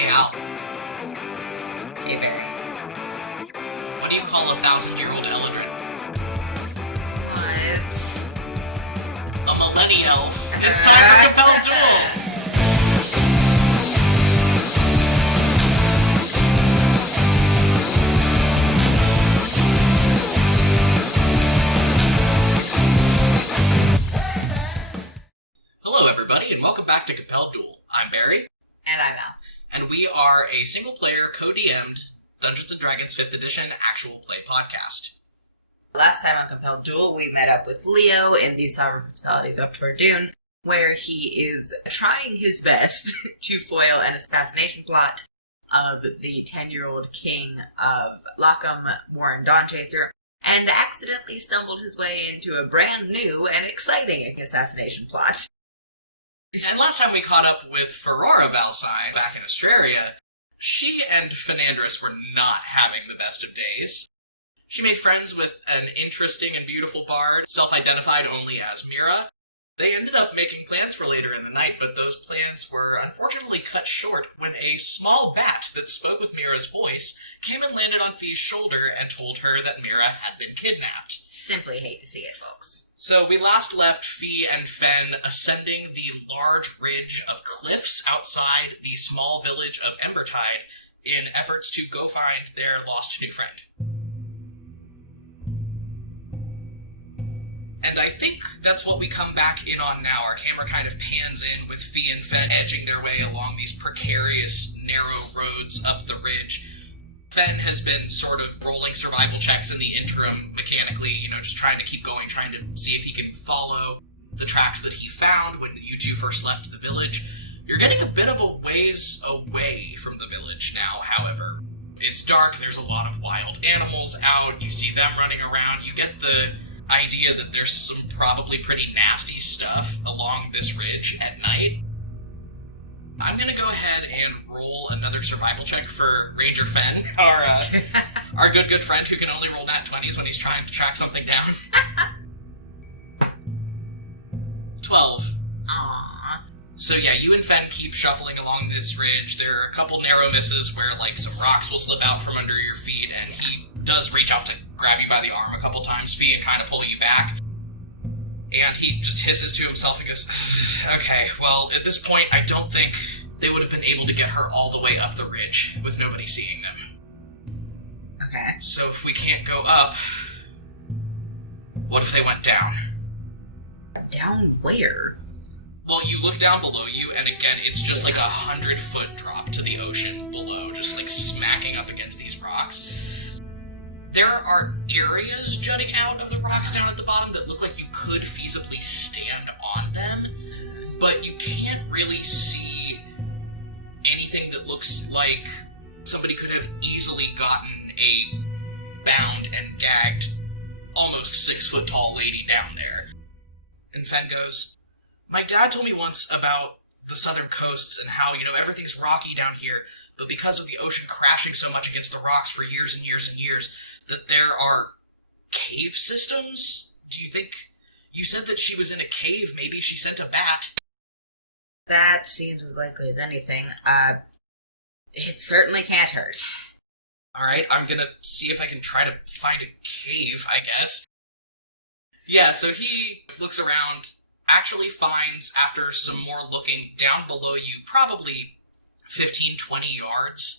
Hey Al, Hey, Barry. what do you call a 1,000-year-old Eladrin? What? A millennielf. It's time for Compelled Duel! Hello everybody, and welcome back to Compelled Duel. I'm Barry. And I'm Al. And we are a single-player, co-DM'd Dungeons & Dragons 5th Edition actual play podcast. Last time on Compelled Duel, we met up with Leo in the Sovereign Principalities of Tordoon, where he is trying his best to foil an assassination plot of the 10-year-old king of Lockham, Warren Dawnchaser, and accidentally stumbled his way into a brand new and exciting assassination plot. And last time we caught up with Phirora Valsai back in Astraria, she and Fenandrys were not having the best of days. She made friends with an interesting and beautiful bard, self-identified only as Mira. They ended up making plans for later in the night, but those plans were unfortunately cut short when a small bat that spoke with Mira's voice came and landed on Fee's shoulder and told her that Mira had been kidnapped. Simply hate to see it, folks. So we last left Fee and Fen ascending the large ridge of cliffs outside the small village of Embertide in efforts to go find their lost new friend. And I think that's what we come back in on now. Our camera kind of pans in with Fee and Fen edging their way along these precarious, narrow roads up the ridge. Fen has been sort of rolling survival checks in the interim mechanically, just trying to keep going, trying to see if he can follow the tracks that he found when you two first left the village. You're getting a bit of a ways away from the village now, however. It's dark, there's a lot of wild animals out, you see them running around, you get the idea that there's some probably pretty nasty stuff along this ridge at night. I'm gonna go ahead and roll another survival check for Ranger Fen, our good friend who can only roll nat 20s when he's trying to track something down. 12. Aww. So yeah, you and Fen keep shuffling along this ridge. There are a couple narrow misses where, some rocks will slip out from under your feet, and he does reach out to grab you by the arm a couple times, Fee, and kind of pull you back. And he just hisses to himself and goes, okay, well, at this point, I don't think they would have been able to get her all the way up the ridge with nobody seeing them. Okay. So if we can't go up, what if they went down? Down where? Well, you look down below you, and again, it's just like 100-foot drop to the ocean below, just smacking up against these rocks. There are areas jutting out of the rocks down at the bottom that look like you could feasibly stand on them, but you can't really see anything that looks like somebody could have easily gotten a bound and gagged, almost 6-foot-tall lady down there. And Fen goes, my dad told me once about the southern coasts and how, everything's rocky down here, but because of the ocean crashing so much against the rocks for years and years and years, that there are cave systems? Do you think... You said that she was in a cave, maybe she sent a bat. That seems as likely as anything. It certainly can't hurt. Alright, I'm gonna see if I can try to find a cave, I guess. Yeah, so he looks around, actually finds, after some more looking, down below you, probably 15-20 yards,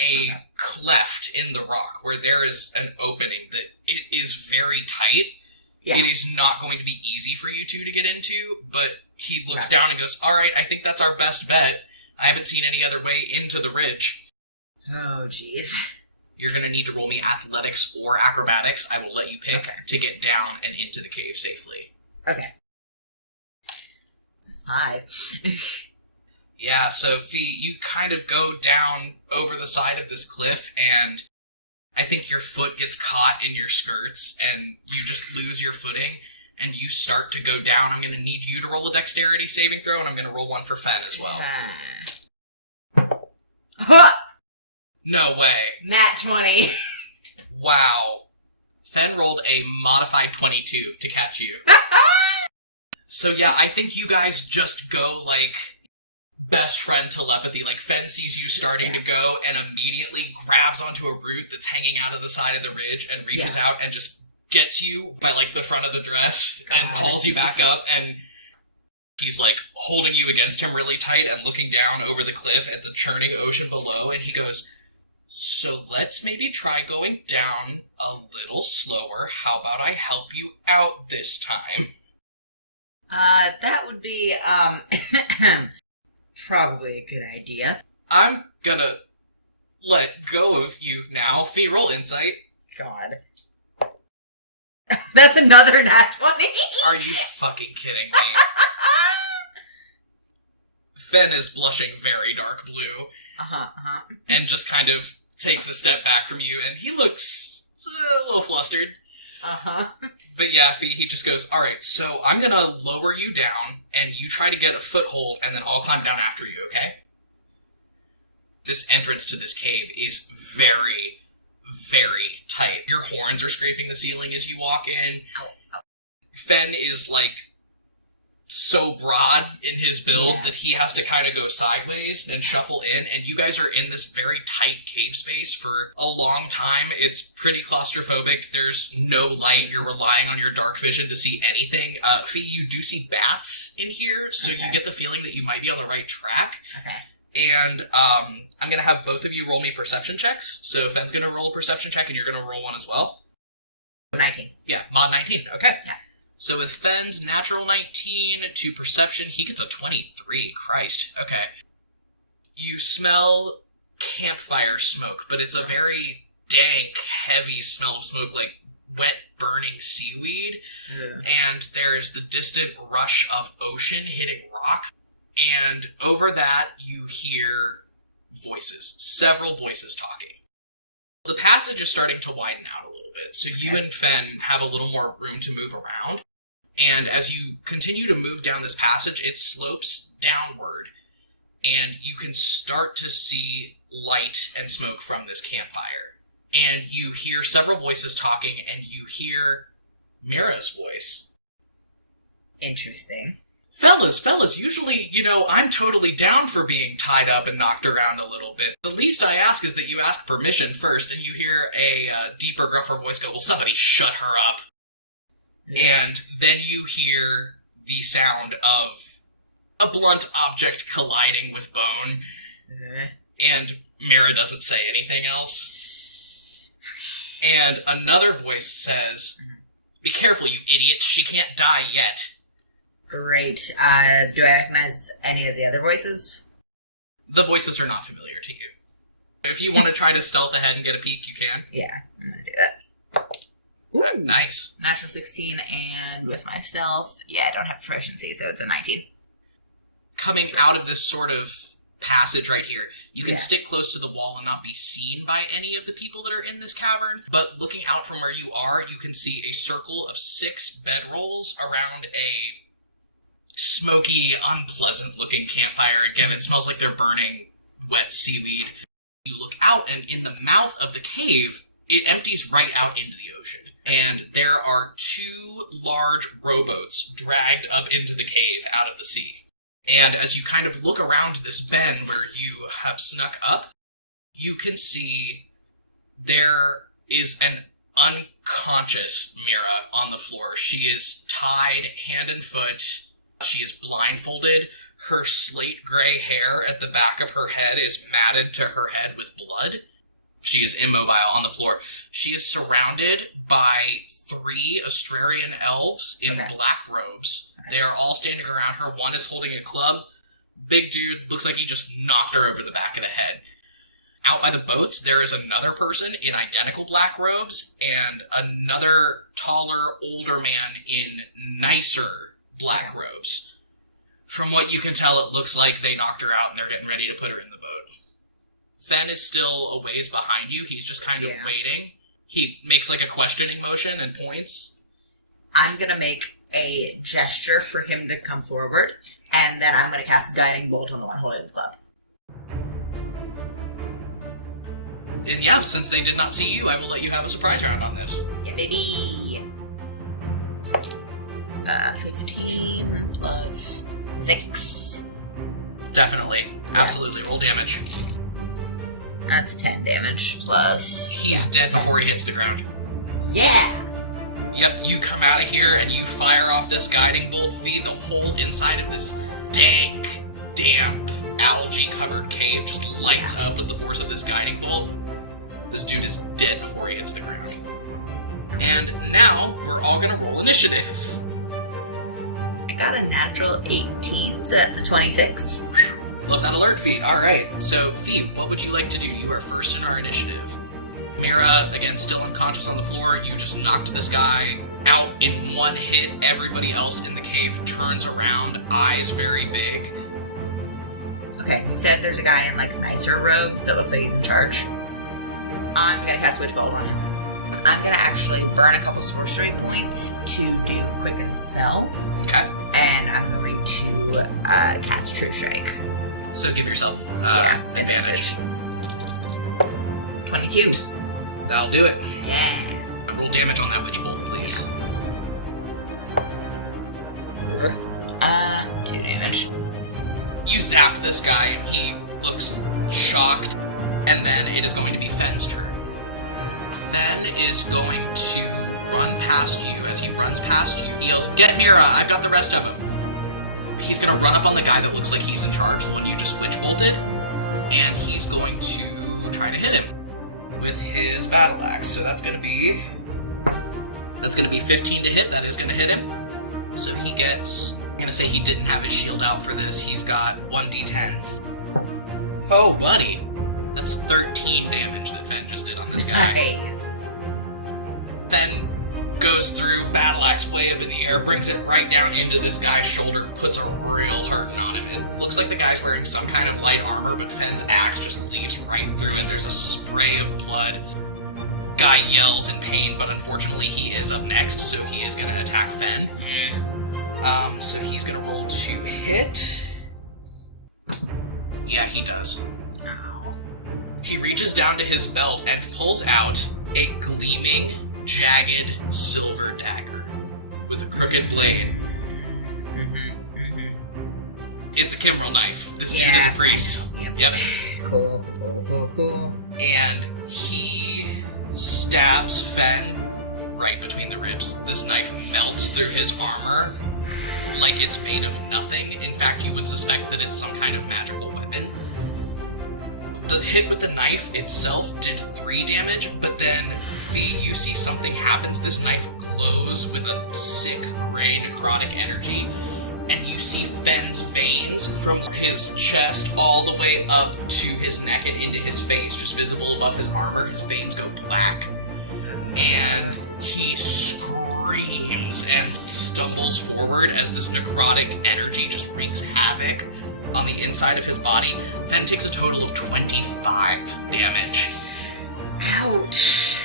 a cleft in the rock where there is an opening that it is very tight. Yeah. It is not going to be easy for you two to get into, but he looks down and goes, alright, I think that's our best bet. I haven't seen any other way into the ridge. Oh, jeez. You're going to need to roll me athletics or acrobatics. I will let you pick to get down and into the cave safely. Okay. It's a 5. Yeah, so Fee, you kind of go down over the side of this cliff, and I think your foot gets caught in your skirts, and you just lose your footing, and you start to go down. I'm going to need you to roll a dexterity saving throw, and I'm going to roll one for Fen as well. No way. Nat 20. Wow. Fen rolled a modified 22 to catch you. So yeah, I think you guys just go, best friend telepathy. Like, Fen sees you starting to go and immediately grabs onto a root that's hanging out of the side of the ridge and reaches out and just gets you by, like, the front of the dress and pulls you back up, and he's, like, holding you against him really tight and looking down over the cliff at the churning ocean below, and he goes, so let's maybe try going down a little slower. How about I help you out this time? That would be, probably a good idea. I'm gonna let go of you now. Fee, roll insight. God. That's another nat 20! Are you fucking kidding me? Fen is blushing very dark blue. And just kind of takes a step back from you, and he looks a little flustered. But yeah, Fee, he just goes, alright, so I'm gonna lower you down, and you try to get a foothold, and then I'll climb down after you, okay? This entrance to this cave is very, very tight. Your horns are scraping the ceiling as you walk in. Fen is, like, so broad in his build that he has to kind of go sideways and shuffle in, and you guys are in this very tight cave space for a long time. It's pretty claustrophobic. There's no light. You're relying on your dark vision to see anything. Fee, you do see bats in here, so you get the feeling that you might be on the right track. And I'm going to have both of you roll me perception checks. So Fen's going to roll a perception check, and you're going to roll one as well. 19. Yeah, mod 19. Okay. Yeah. So with Fen's natural 19 to perception, he gets a 23. Christ. Okay. You smell campfire smoke, but it's a very dank, heavy smell of smoke, like wet, burning seaweed. And there's the distant rush of ocean hitting rock. And over that, you hear voices. Several voices talking. The passage is starting to widen out a little bit, so you and Fen have a little more room to move around. And as you continue to move down this passage, it slopes downward, and you can start to see light and smoke from this campfire. And you hear several voices talking, and you hear Mira's voice. Interesting. Fellas, usually, I'm totally down for being tied up and knocked around a little bit. The least I ask is that you ask permission first, and you hear a deeper, gruffer voice go, well, somebody shut her up. And then you hear the sound of a blunt object colliding with bone, and Mira doesn't say anything else. And another voice says, be careful, you idiots, she can't die yet. Great. Do I recognize any of the other voices? The voices are not familiar to you. If you want to try to stealth ahead and get a peek, you can. Yeah, I'm gonna do that. Ooh, nice. Natural 16, and with my stealth, yeah, I don't have proficiency, so it's a 19. Coming out of this sort of passage right here, you can stick close to the wall and not be seen by any of the people that are in this cavern, but looking out from where you are, you can see a circle of 6 bedrolls around a smoky, unpleasant-looking campfire. Again, it smells like they're burning wet seaweed. You look out, and in the mouth of the cave, it empties right out into the ocean. And there are 2 large rowboats dragged up into the cave out of the sea. And as you kind of look around this bend where you have snuck up, you can see there is an unconscious Mira on the floor. She is tied hand and foot. She is blindfolded. Her slate gray hair at the back of her head is matted to her head with blood. She is immobile on the floor. She is surrounded by 3 Astrarian elves in black robes. They are all standing around her. One is holding a club. Big dude, looks like he just knocked her over the back of the head. Out by the boats, there is another person in identical black robes, and another taller, older man in nicer black robes. From what you can tell, it looks like they knocked her out and they're getting ready to put her in the boat. Fen is still a ways behind you. He's just kind of waiting. He makes like a questioning motion and points. I'm gonna make a gesture for him to come forward, and then I'm gonna cast Guiding Bolt on the one holding the club. And yeah, since they did not see you, I will let you have a surprise round on this. Yeah, baby! 15 plus 6. Definitely. Absolutely. Roll damage. That's 10 damage plus... He's dead before he hits the ground. Yeah! Yep, you come out of here and you fire off this guiding bolt. The whole inside of this dank, damp, algae-covered cave just lights up with the force of this guiding bolt. This dude is dead before he hits the ground. And now, we're all gonna roll initiative. I got a natural 18, so that's a 26. Love that alert, Fee. Alright, so Fee, what would you like to do? You are first in our initiative. Mira, again, still unconscious on the floor. You just knocked this guy out in one hit. Everybody else in the cave turns around, eyes very big. Okay, you said there's a guy in, like, nicer robes that looks like he's in charge. I'm gonna cast Witch Bolt on him. I'm gonna actually burn a couple sorcery points to do Quicken Spell. Okay. And I'm going to cast True Strike. So give yourself advantage. 22. That'll do it. Yeah. Roll damage on that Witch Bolt, please. 2 damage. You zap this guy and he looks shocked. And then it is going to be Fen's turn. Fen is going to run past you. As he runs past you, he yells, "Get Mira! I've got the rest of him." He's going to run up on the guy that looks like he's in charge, the one you just Witch Bolted. And he's going to try to hit him with his battle axe. So that's going to be 15 to hit. That is going to hit him. So he gets, I'm going to say he didn't have his shield out for this. He's got 1d10. Oh, buddy. That's 13 damage that Fen just did on this guy. Nice. Fen goes through, battle axe way up in the air, brings it right down into this guy's shoulder, puts a real hurting on him. It looks like the guy's wearing some kind of light armor, but Fen's axe just cleaves right through it. There's a spray of blood. Guy yells in pain, but unfortunately he is up next, so he is going to attack Fen. So he's going to roll to hit. Yeah, he does. Ow. He reaches down to his belt and pulls out a gleaming, jagged silver dagger with a crooked blade. It's a Kimbrel knife. This dude is a priest. Yep. Cool. And he stabs Fen right between the ribs. This knife melts through his armor like it's made of nothing. In fact, you would suspect that it's some kind of magical weapon. The hit with the knife itself did 3 damage, but then you see something happens. This knife glows with a sick, gray, necrotic energy, and you see Fen's veins from his chest all the way up to his neck and into his face, just visible above his armor. His veins go black, and he screams and stumbles forward as this necrotic energy just wreaks havoc on the inside of his body. Fen takes a total of 25 damage. Ouch.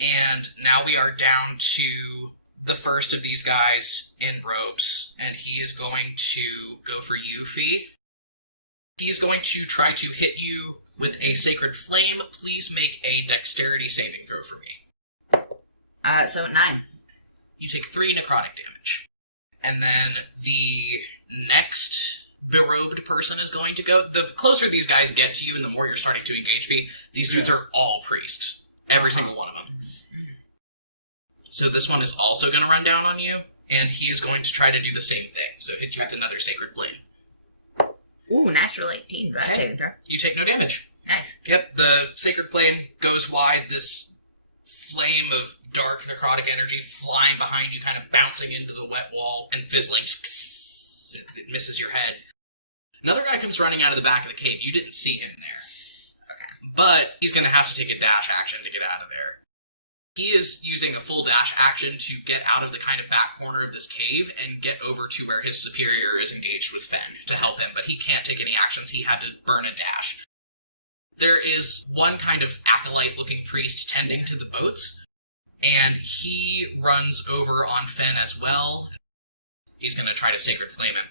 And now we are down to the first of these guys in robes, and he is going to go for you, Fee. He's going to try to hit you with a Sacred Flame. Please make a Dexterity saving throw for me. So 9. You take 3 necrotic damage. And then the next berobed person is going to go. The closer these guys get to you and the more you're starting to engage me, these dudes are all priests. Every single one of them. So this one is also going to run down on you, and he is going to try to do the same thing. So hit you with another Sacred Flame. Ooh, natural 18. Okay. You take no damage. Nice. Yep, the Sacred Flame goes wide, this flame of dark necrotic energy flying behind you, kind of bouncing into the wet wall and fizzling. It misses your head. Another guy comes running out of the back of the cave. You didn't see him there. Okay. But he's going to have to take a dash action to get out of there. He is using a full dash action to get out of the kind of back corner of this cave and get over to where his superior is engaged with Fen to help him, but he can't take any actions. He had to burn a dash. There is one kind of acolyte-looking priest tending to the boats, and he runs over on Fen as well. He's going to try to Sacred Flame him.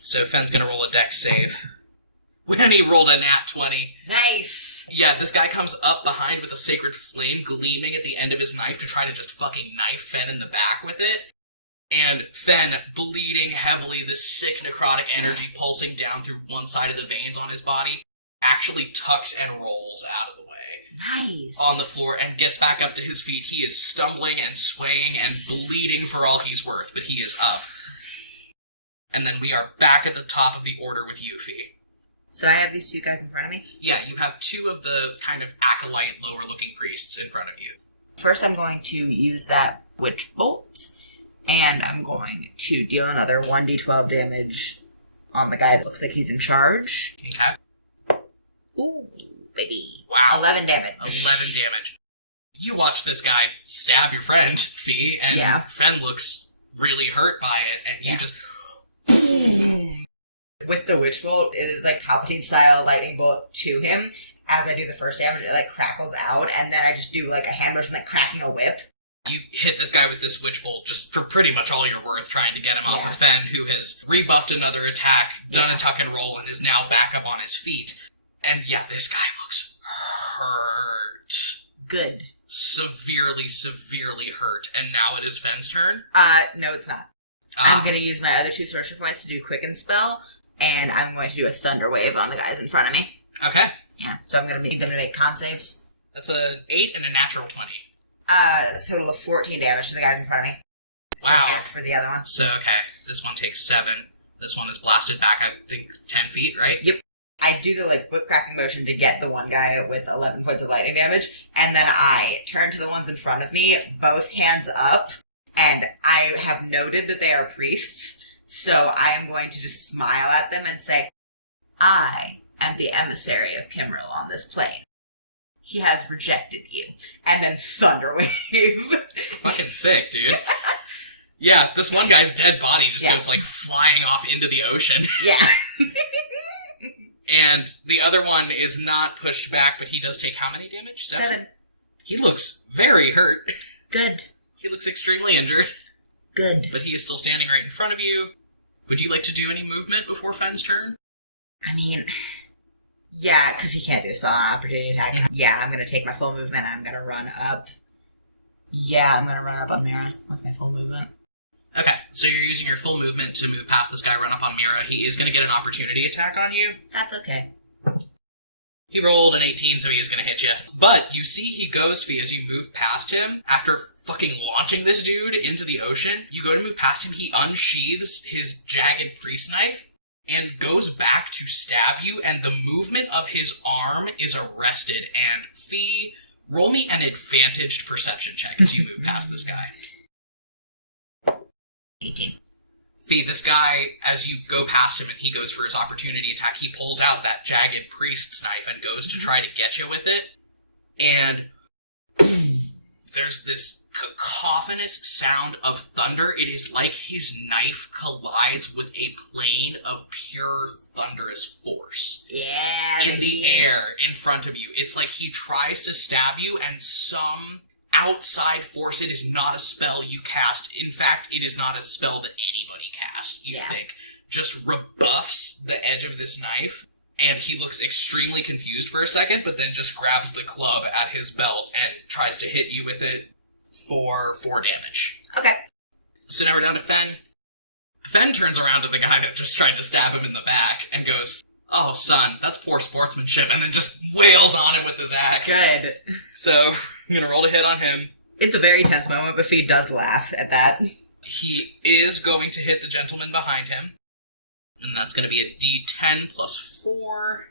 So Fen's going to roll a dex save. When he rolled a nat 20. Nice! Yeah, this guy comes up behind with a Sacred Flame gleaming at the end of his knife to try to just fucking knife Fen in the back with it. And Fen, bleeding heavily, this sick necrotic energy pulsing down through one side of the veins on his body, actually tucks and rolls out of the way. Nice. On the floor and gets back up to his feet. He is stumbling and swaying and bleeding for all he's worth, but he is up. And then we are back at the top of the order with Yuffie. So I have these two guys in front of me? Yeah, you have two of the kind of acolyte, lower-looking priests in front of you. First I'm going to use that Witch Bolt, and I'm going to deal another 1d12 damage on the guy that looks like he's in charge. Okay. Ooh, baby. Wow. 11 damage. 11 damage. You watch this guy stab your friend, Fee, and Yeah. Fen looks really hurt by it, and you just... With the Witch Bolt, it is like Palpatine-style lightning bolt to him. As I do the first damage, it like crackles out, and then I just do like a hand motion, like cracking a whip. You hit this guy with this Witch Bolt just for pretty much all you're worth, trying to get him off of Fen, who has rebuffed another attack, done a tuck and roll, and is now back up on his feet. And yeah, this guy looks hurt. Good. Severely, severely hurt. And now it is Fen's turn? No, it's not. I'm going to use my other two sorcery points to do Quicken Spell, and I'm going to do a Thunder Wave on the guys in front of me. Okay. Yeah, so I'm going to make them make con saves. That's an 8 and a natural 20. That's a total of 14 damage to the guys in front of me. So Wow. half for the other one. So, okay, this one takes 7. This one is blasted back, I think, 10 feet, right? Yep. I do the whip cracking motion to get the one guy with 11 points of lightning damage, and then I turn to the ones in front of me, both hands up, and I have noted that they are priests, so I am going to just smile at them and say, I am the emissary of Kimril on this plane. He has rejected you. And then Thunder Wave. Fucking sick, dude. Yeah, this one guy's dead body just goes, like, flying off into the ocean. Yeah. And the other one is not pushed back, but he does take how many damage? 7? He looks very hurt. Good. He looks extremely injured. Good. But he is still standing right in front of you. Would you like to do any movement before Fen's turn? I mean, yeah, because he can't do a spell on opportunity attack. Yeah, I'm going to take my full movement and I'm going to run up. Yeah, I'm going to run up on Mira with my full movement. Okay, so you're using your full movement to move past this guy, run up on Mira. He is going to get an opportunity attack on you. That's okay. He rolled an 18, so he is going to hit you. But you see he goes, Fee, as you move past him, after fucking launching this dude into the ocean, you go to move past him, he unsheathes his jagged priest knife and goes back to stab you, and the movement of his arm is arrested. And Fee, roll me an advantaged perception check as you move past this guy. 18. Fee, this guy, as you go past him and he goes for his opportunity attack, he pulls out that jagged priest's knife and goes to try to get you with it. And there's this cacophonous sound of thunder. It is like his knife collides with a plane of pure thunderous force. Yeah. In the air in front of you. It's like he tries to stab you and some outside force, it is not a spell you cast. In fact, it is not a spell that anybody cast, you think. Just rebuffs the edge of this knife, and he looks extremely confused for a second, but then just grabs the club at his belt and tries to hit you with it for 4 damage. Okay. So now we're down to Fen. Fen turns around to the guy that just tried to stab him in the back and goes, "Oh, son, that's poor sportsmanship," and then just wails on him with his axe. Good. So, I'm going to roll to hit on him. It's a very tense moment, but Fee does laugh at that. He is going to hit the gentleman behind him. And that's going to be a D10 plus 4.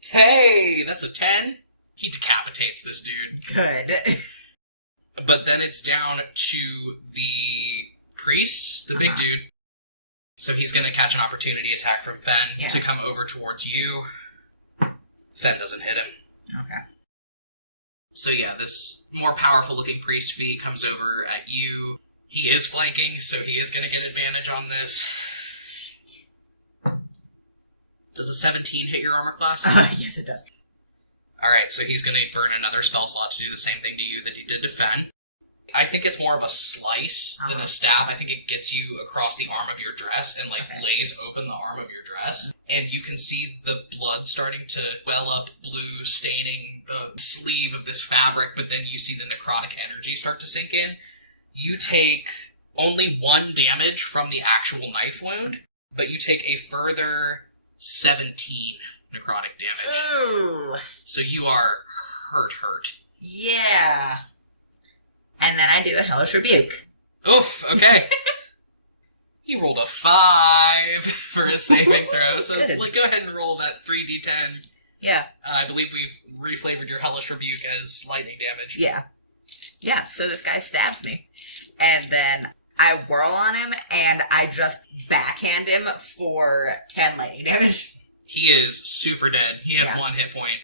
Hey, that's a 10. He decapitates this dude. Good. But then it's down to the priest, the big dude. So he's going to catch an opportunity attack from Fen to come over towards you. Fen doesn't hit him. Okay. So yeah, this more powerful looking priest Fee comes over at you. He is flanking, so he is going to get advantage on this. Does a 17 hit your armor class? Yes, it does. Alright, so he's going to burn another spell slot to do the same thing to you that he did to Fen. I think it's more of a slice than a stab. I think it gets you across the arm of your dress and, lays open the arm of your dress. And you can see the blood starting to well up blue, staining the sleeve of this fabric, but then you see the necrotic energy start to sink in. You take only 1 damage from the actual knife wound, but you take a further 17 necrotic damage. Ooh. So you are hurt. Yeah. And then I do a Hellish Rebuke. Oof, okay. He rolled a 5 for his saving throw, so go ahead and roll that 3d10. Yeah. I believe we've reflavored your Hellish Rebuke as lightning damage. Yeah. Yeah, so this guy stabs me. And then I whirl on him, and I just backhand him for 10 lightning damage. He is super dead. He had 1 hit point.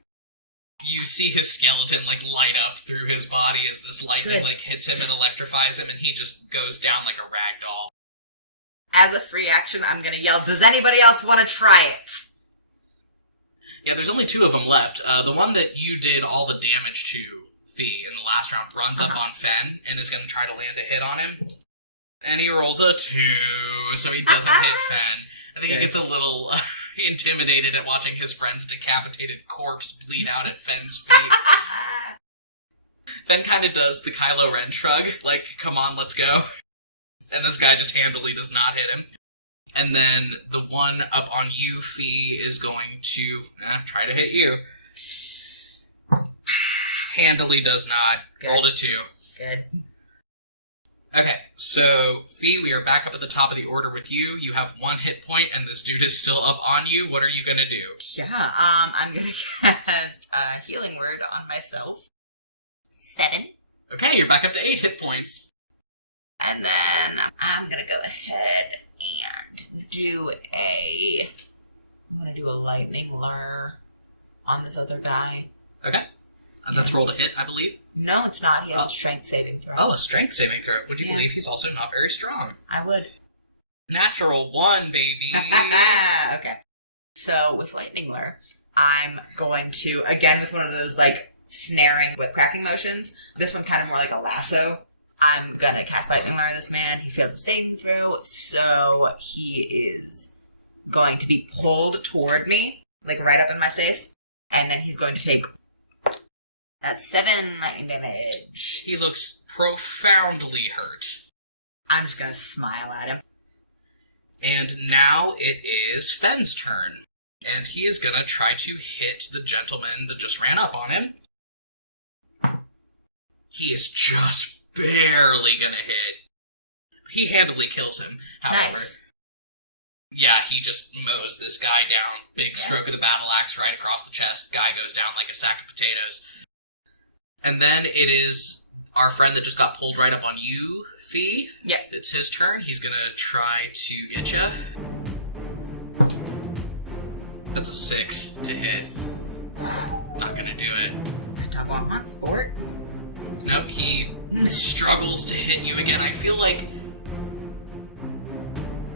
You see his skeleton, light up through his body as this lightning, hits him and electrifies him, and he just goes down like a rag doll. As a free action, I'm gonna yell, does anybody else want to try it? Yeah, there's only 2 of them left. The one that you did all the damage to, Fee, in the last round, runs up on Fen and is gonna try to land a hit on him. And he rolls a 2, so he doesn't hit Fen. I think he gets a little intimidated at watching his friend's decapitated corpse bleed out at Fen's feet. Fen kind of does the Kylo Ren shrug, come on, let's go. And this guy just handily does not hit him. And then the one up on you, Fee, is going to try to hit you. Handily does not. Good. Rolled a 2. Good. Okay, so, Fee, we are back up at the top of the order with you. You have 1 hit point, and this dude is still up on you. What are you gonna do? Yeah, I'm gonna cast Healing Word on myself. 7. Okay, you're back up to 8 hit points. And then I'm gonna go ahead and do I'm gonna do a Lightning Lure on this other guy. Okay. That's rolled a hit, I believe. No, it's not. He has a strength saving throw. Oh, a strength saving throw. Would you believe he's also not very strong? I would. Natural 1, baby. Okay. So, with Lightning Lure, I'm going to, again, with one of those, snaring whip-cracking motions, this one kind of more like a lasso. I'm gonna cast Lightning Lure on this man. He fails a saving throw, so he is going to be pulled toward me, right up in my space, and then he's going to take... That's 7 lightning damage. He looks profoundly hurt. I'm just gonna smile at him. And now it is Fen's turn. And he is gonna try to hit the gentleman that just ran up on him. He is just barely gonna hit. He handily kills him, however. Nice. Yeah, he just mows this guy down. Big stroke of the battle axe right across the chest. Guy goes down like a sack of potatoes. And then it is our friend that just got pulled right up on you, Fee. Yeah. It's his turn. He's gonna try to get you. That's a 6 to hit. Not gonna do it. I don't want one sport. Nope, he struggles to hit you again. I feel like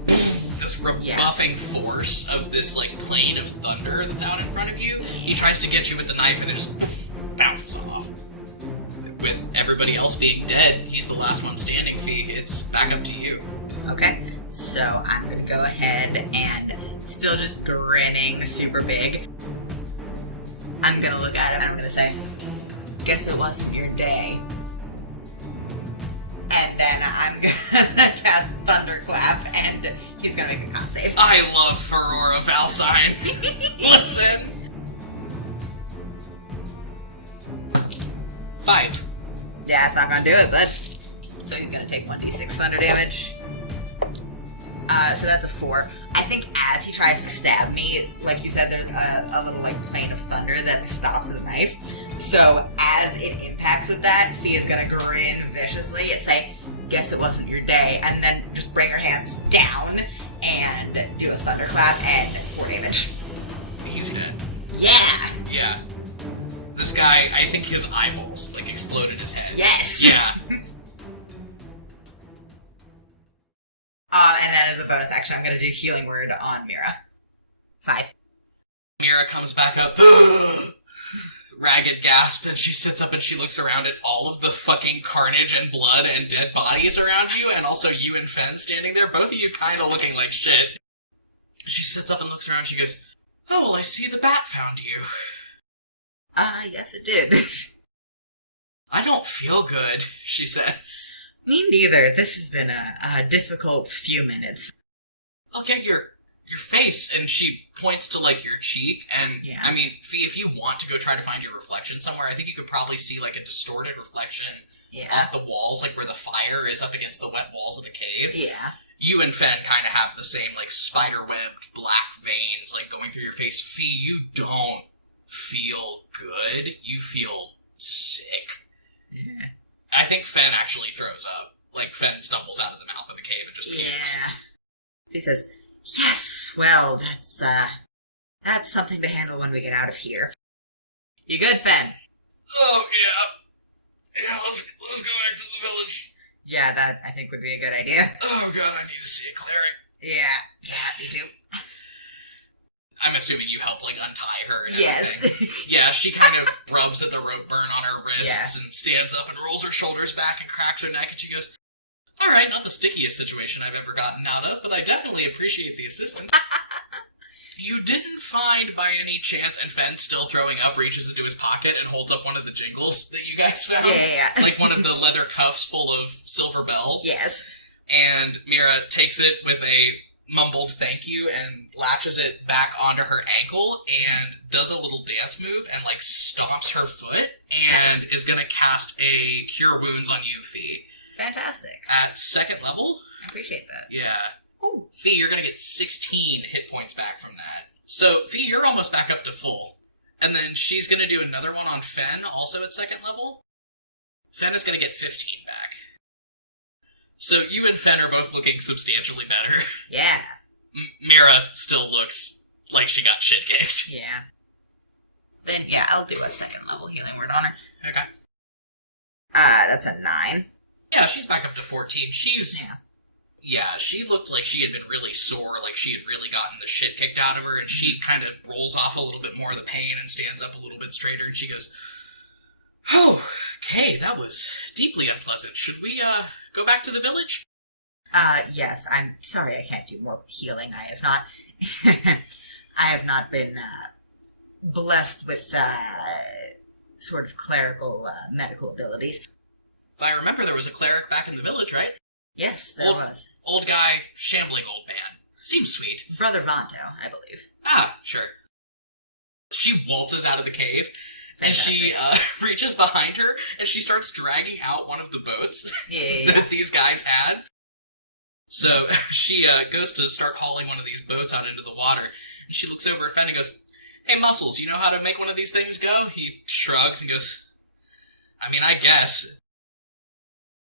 this rebuffing force of this, plane of thunder that's out in front of you. He tries to get you with the knife and it just bounces off. With everybody else being dead, he's the last one standing, Fee. It's back up to you. Okay, so I'm gonna go ahead and, still just grinning super big, I'm gonna look at him and I'm gonna say, guess it wasn't your day. And then I'm gonna cast Thunderclap and he's gonna make a con save. I love Phirora Valsine. Listen. 5. Yeah, it's not gonna do it, bud. So he's gonna take 1d6 thunder damage. So that's a 4. I think as he tries to stab me, like you said, there's a little plane of thunder that stops his knife. So as it impacts with that, Fee is gonna grin viciously and say, guess it wasn't your day, and then just bring her hands down and do a thunderclap and 4 damage. He's dead. Yeah! Yeah. This guy, I think his eyeballs, explode in his head. Yes! Yeah. And then as a bonus action, I'm gonna do Healing Word on Mira. 5. Mira comes back up, ragged gasp, and she sits up and she looks around at all of the fucking carnage and blood and dead bodies around you, and also you and Fen standing there, both of you kind of looking like shit. She sits up and looks around, she goes, oh, well, I see the bat found you. Yes it did. I don't feel good, she says. Me neither. This has been a difficult few minutes. Oh, yeah, your face, and she points to, like, your cheek, and, Yeah. I mean, Fee, if you want to go try to find your reflection somewhere, I think you could probably see, like, a distorted reflection off the walls, like, where the fire is up against the wet walls of the cave. Yeah. You and Fen kind of have the same, like, spider-webbed black veins, like, going through your face. Fee, you don't feel good. You feel sick. Yeah. I think Fen actually throws up. Like, Fen stumbles out of the mouth of the cave and just pukes. Yeah. He says, yes, well, that's something to handle when we get out of here. You good, Fen? Oh, yeah. Yeah, let's go back to the village. Yeah, that, I think, would be a good idea. Oh, God, I need to see a cleric. Yeah, me too. I'm assuming you help, like, untie her and yes. everything. Yeah, she kind of rubs at the rope burn on her wrists and stands up and rolls her shoulders back and cracks her neck, and she goes, all right, not the stickiest situation I've ever gotten out of, but I definitely appreciate the assistance. You didn't find, by any chance, and Fen, still throwing up, reaches into his pocket and holds up one of the jingles that you guys found? Yeah. Like one of the leather cuffs full of silver bells? Yes. And Mira takes it with a mumbled thank you and latches it back onto her ankle and does a little dance move and, like, stomps her foot and is going to cast a Cure Wounds on you, Fee. Fantastic. At 2nd level? I appreciate that. Yeah. Ooh. Fee, you're going to get 16 hit points back from that. So, Fee, you're almost back up to full. And then she's going to do another one on Fen, also at 2nd level. Fen is going to get 15 back. So, you and Fen are both looking substantially better. Yeah. Mira still looks like she got shit kicked. Yeah. Then, yeah, I'll do a 2nd level healing word on her. Okay. That's a 9. Yeah, she's back up to 14. Yeah, she looked like she had been really sore, like she had really gotten the shit kicked out of her, and she kind of rolls off a little bit more of the pain and stands up a little bit straighter, and she goes, oh, okay, that was deeply unpleasant. Should we, go back to the village? Yes, I'm sorry I can't do more healing. I have not been, blessed with, sort of clerical, medical abilities. If I remember, there was a cleric back in the village, right? Yes, there was. Old guy, shambling old man. Seems sweet. Brother Vanto, I believe. Ah, sure. She waltzes out of the cave, and she reaches behind her, and she starts dragging out one of the boats that these guys had. So she goes to start hauling one of these boats out into the water, and she looks over at Fen and goes, hey, Muscles, you know how to make one of these things go? He shrugs and goes, I mean, I guess.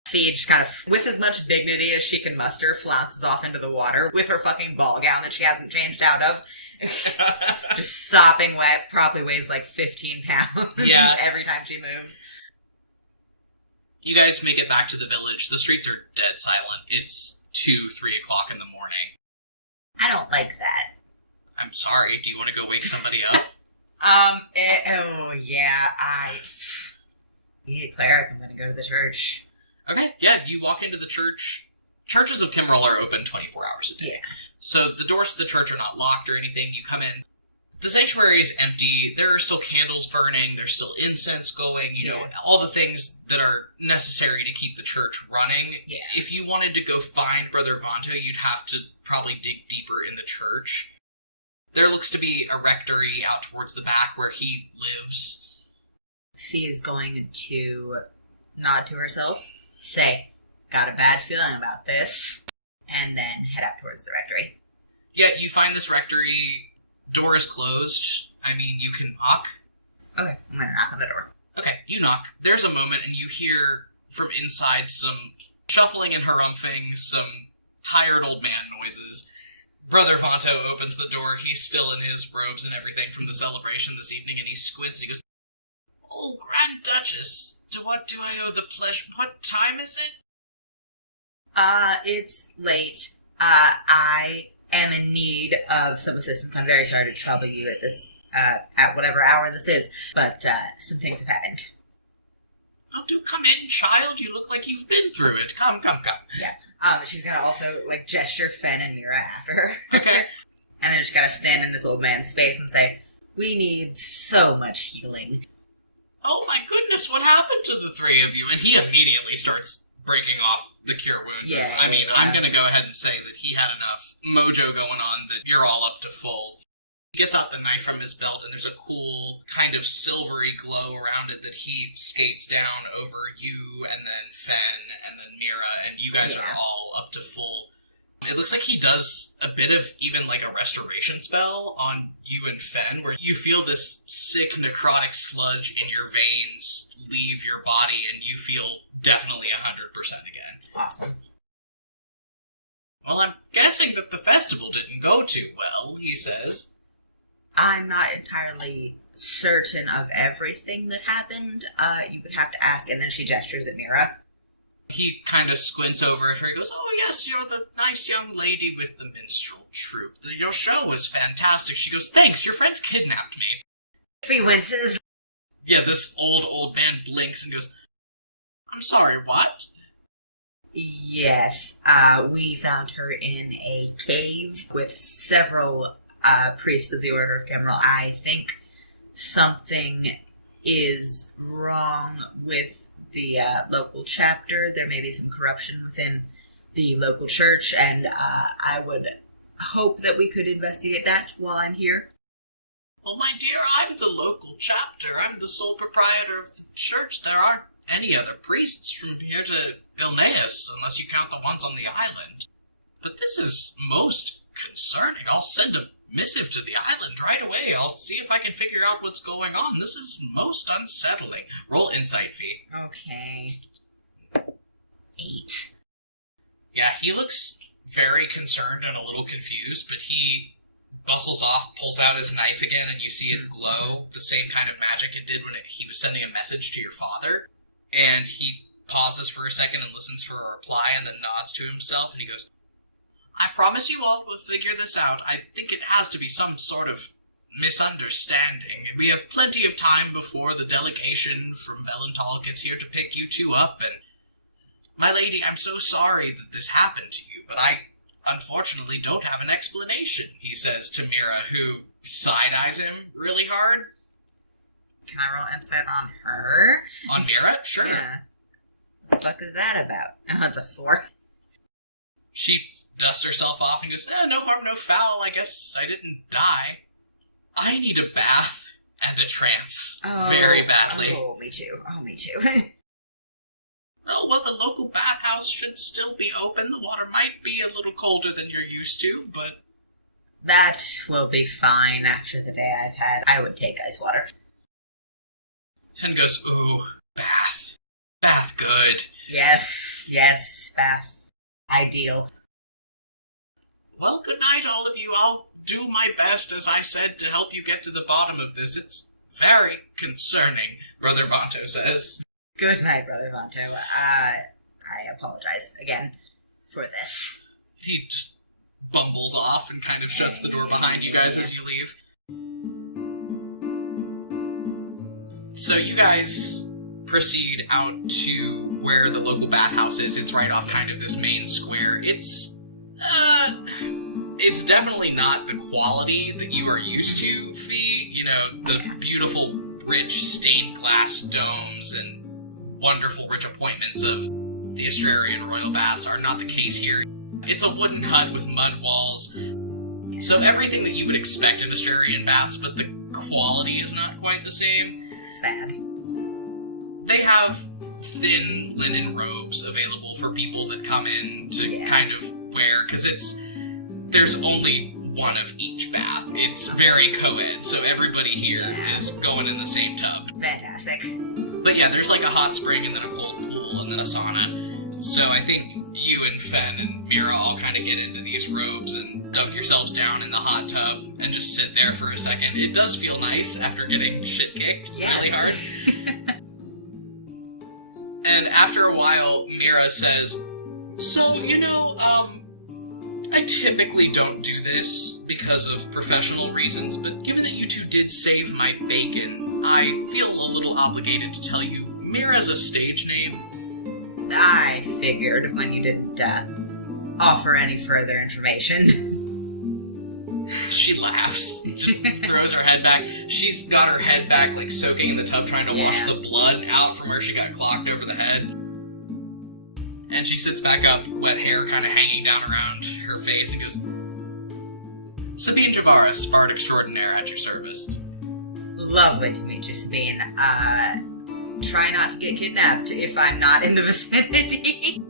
Fee just kind of, with as much dignity as she can muster, flounces off into the water with her fucking ball gown that she hasn't changed out of. Just sopping wet, probably weighs like 15 pounds every time she moves. You guys make it back to the village. The streets are dead silent. It's 2-3 o'clock in the morning. I don't like that. I'm sorry. Do you want to go wake somebody up? You need a cleric. I'm gonna go to the church. Okay, yeah, you walk into the church. Churches of Kimmerl are open 24 hours a day. Yeah. So the doors to the church are not locked or anything. You come in. The sanctuary is empty. There are still candles burning. There's still incense going. You know, all the things that are necessary to keep the church running. Yeah. If you wanted to go find Brother Vanto, you'd have to probably dig deeper in the church. There looks to be a rectory out towards the back where he lives. Fee is going to nod to herself, say, got a bad feeling about this, and then head out towards the rectory. Yeah, you find this rectory. Door is closed. I mean, you can knock. Okay, I'm gonna knock on the door. Okay, you knock. There's a moment, and you hear from inside some shuffling and harumphing, some tired old man noises. Brother Vanto opens the door. He's still in his robes and everything from the celebration this evening, and he squints and he goes, oh, Grand Duchess, to what do I owe the pleasure? What time is it? It's late. I am in need of some assistance. I'm very sorry to trouble you at this, at whatever hour this is, but, some things have happened. Oh, do come in, child. You look like you've been through it. Come. Yeah. She's gonna also, like, gesture Fen and Mira after her. Okay. And then just gotta stand in this old man's space and say, we need so much healing. Oh my goodness, what happened to the three of you? And he immediately starts breaking off the cure wounds. Yeah, I mean, yeah. I'm going to go ahead and say that he had enough mojo going on that you're all up to full. He gets out the knife from his belt, and there's a cool kind of silvery glow around it that he skates down over you, and then Fen, and then Mira, and you guys are all up to full. It looks like he does a bit of even like a restoration spell on you and Fen, where you feel this sick necrotic sludge in your veins leave your body, and you feel definitely 100% again. Awesome. Well, I'm guessing that the festival didn't go too well, he says. I'm not entirely certain of everything that happened. You would have to ask, and then she gestures at Mira. He kind of squints over at her and goes, "Oh yes, you're the nice young lady with the minstrel troupe. Your show was fantastic." She goes, "Thanks, your friends kidnapped me." He winces. Yeah, this old man blinks and goes, "I'm sorry, what?" Yes, we found her in a cave with several priests of the Order of Cameral. I think something is wrong with the local chapter. There may be some corruption within the local church, and I would hope that we could investigate that while I'm here. Well, my dear, I'm the local chapter. I'm the sole proprietor of the church. There aren't any other priests from here to Ilneus, unless you count the ones on the island. But this is most concerning. I'll send a missive to the island right away. I'll see if I can figure out what's going on. This is most unsettling. Roll insight, Fee. Okay. 8. Yeah, he looks very concerned and a little confused, but he bustles off, pulls out his knife again, and you see it glow, the same kind of magic it did when he was sending a message to your father. And he pauses for a second and listens for a reply, and then nods to himself, and he goes, "I promise you all will figure this out. I think it has to be some sort of misunderstanding. We have plenty of time before the delegation from Valental gets here to pick you two up, and my lady, I'm so sorry that this happened to you, but I unfortunately don't have an explanation," he says to Mira, who side-eyes him really hard. Can I roll insight on her? On Mira? Sure. Yeah. What the fuck is that about? Oh, it's a 4. She dusts herself off and goes, "No harm, no foul. I guess I didn't die. I need a bath and a trance very badly." Oh, me too. Oh, me too. Oh, well, the local bathhouse should still be open. The water might be a little colder than you're used to, but... That will be fine after the day I've had. I would take ice water. Fen goes, "Ooh, bath. Bath good." Yes, bath. Ideal. "Well, good night, all of you. I'll do my best, as I said, to help you get to the bottom of this. It's very concerning," Brother Vanto says. Good night, Brother Vanto. I apologize again for this. He just bumbles off and kind of shuts the door behind you guys as you leave. So you guys proceed out to where the local bathhouse is. It's right off kind of this main square. It's definitely not the quality that you are used to, Fee. You know, the beautiful, rich, stained glass domes and wonderful, rich appointments of the Astrarian royal baths are not the case here. It's a wooden hut with mud walls. So everything that you would expect in Astrarian baths, but the quality is not quite the same. Sad. They have thin linen robes available for people that come in to kind of wear, because there's only one of each bath. It's very co-ed, so everybody here is going in the same tub. Fantastic. But yeah, there's like a hot spring and then a cold pool and then a sauna. So I think you and Fen and Mira all kind of get into these robes and dunk yourselves down in the hot tub and just sit there for a second. It does feel nice after getting shit kicked really hard. And after a while, Mira says, "So, I typically don't do this because of professional reasons, but given that you two did save my bacon, I feel a little obligated to tell you, Mira's a stage name." I figured when you didn't offer any further information. She laughs, just throws her head back. She's got her head back, like soaking in the tub, trying to wash the blood out from where she got clocked over the head. And she sits back up, wet hair kind of hanging down around her face, and goes, Sabine Javaris, Bard Extraordinaire, at your service. Lovely to meet you, Sabine. Try not to get kidnapped if I'm not in the vicinity.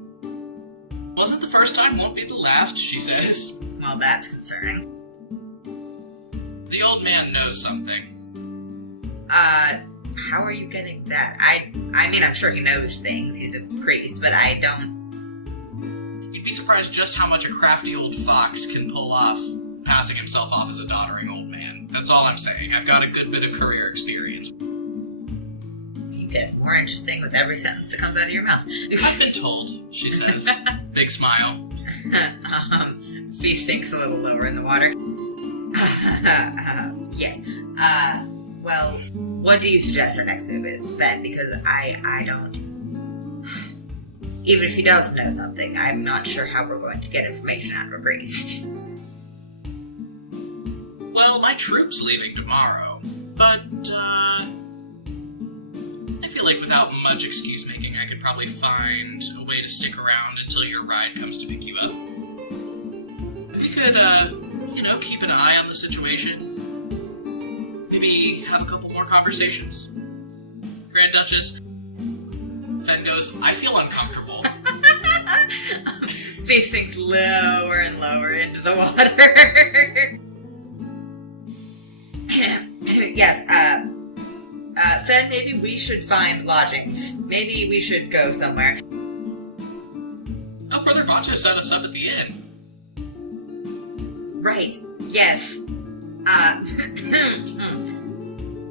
Wasn't the first time, won't be the last, she says. Well, that's concerning. The old man knows something. How are you getting that? I mean, I'm sure he knows things. He's a priest, but I don't... You'd be surprised just how much a crafty old fox can pull off, passing himself off as a doddering old man. That's all I'm saying. I've got a good bit of career experience. You get more interesting with every sentence that comes out of your mouth. I've been told, she says. Big smile. Fee sinks a little lower in the water. Yes. Well, what do you suggest our next move is, then? Because I don't... Even if he does know something, I'm not sure how we're going to get information out of a priest. Well, my troop's leaving tomorrow, but, I feel like without much excuse-making, I could probably find a way to stick around until your ride comes to pick you up. We could, keep an eye on the situation. Maybe have a couple more conversations. Grand Duchess? Fen goes, I feel uncomfortable. Fee sinks lower and lower into the water. Yes, Fen, maybe we should find lodgings. Maybe we should go somewhere. Oh, Brother Vanto set us up at the inn. Right, yes.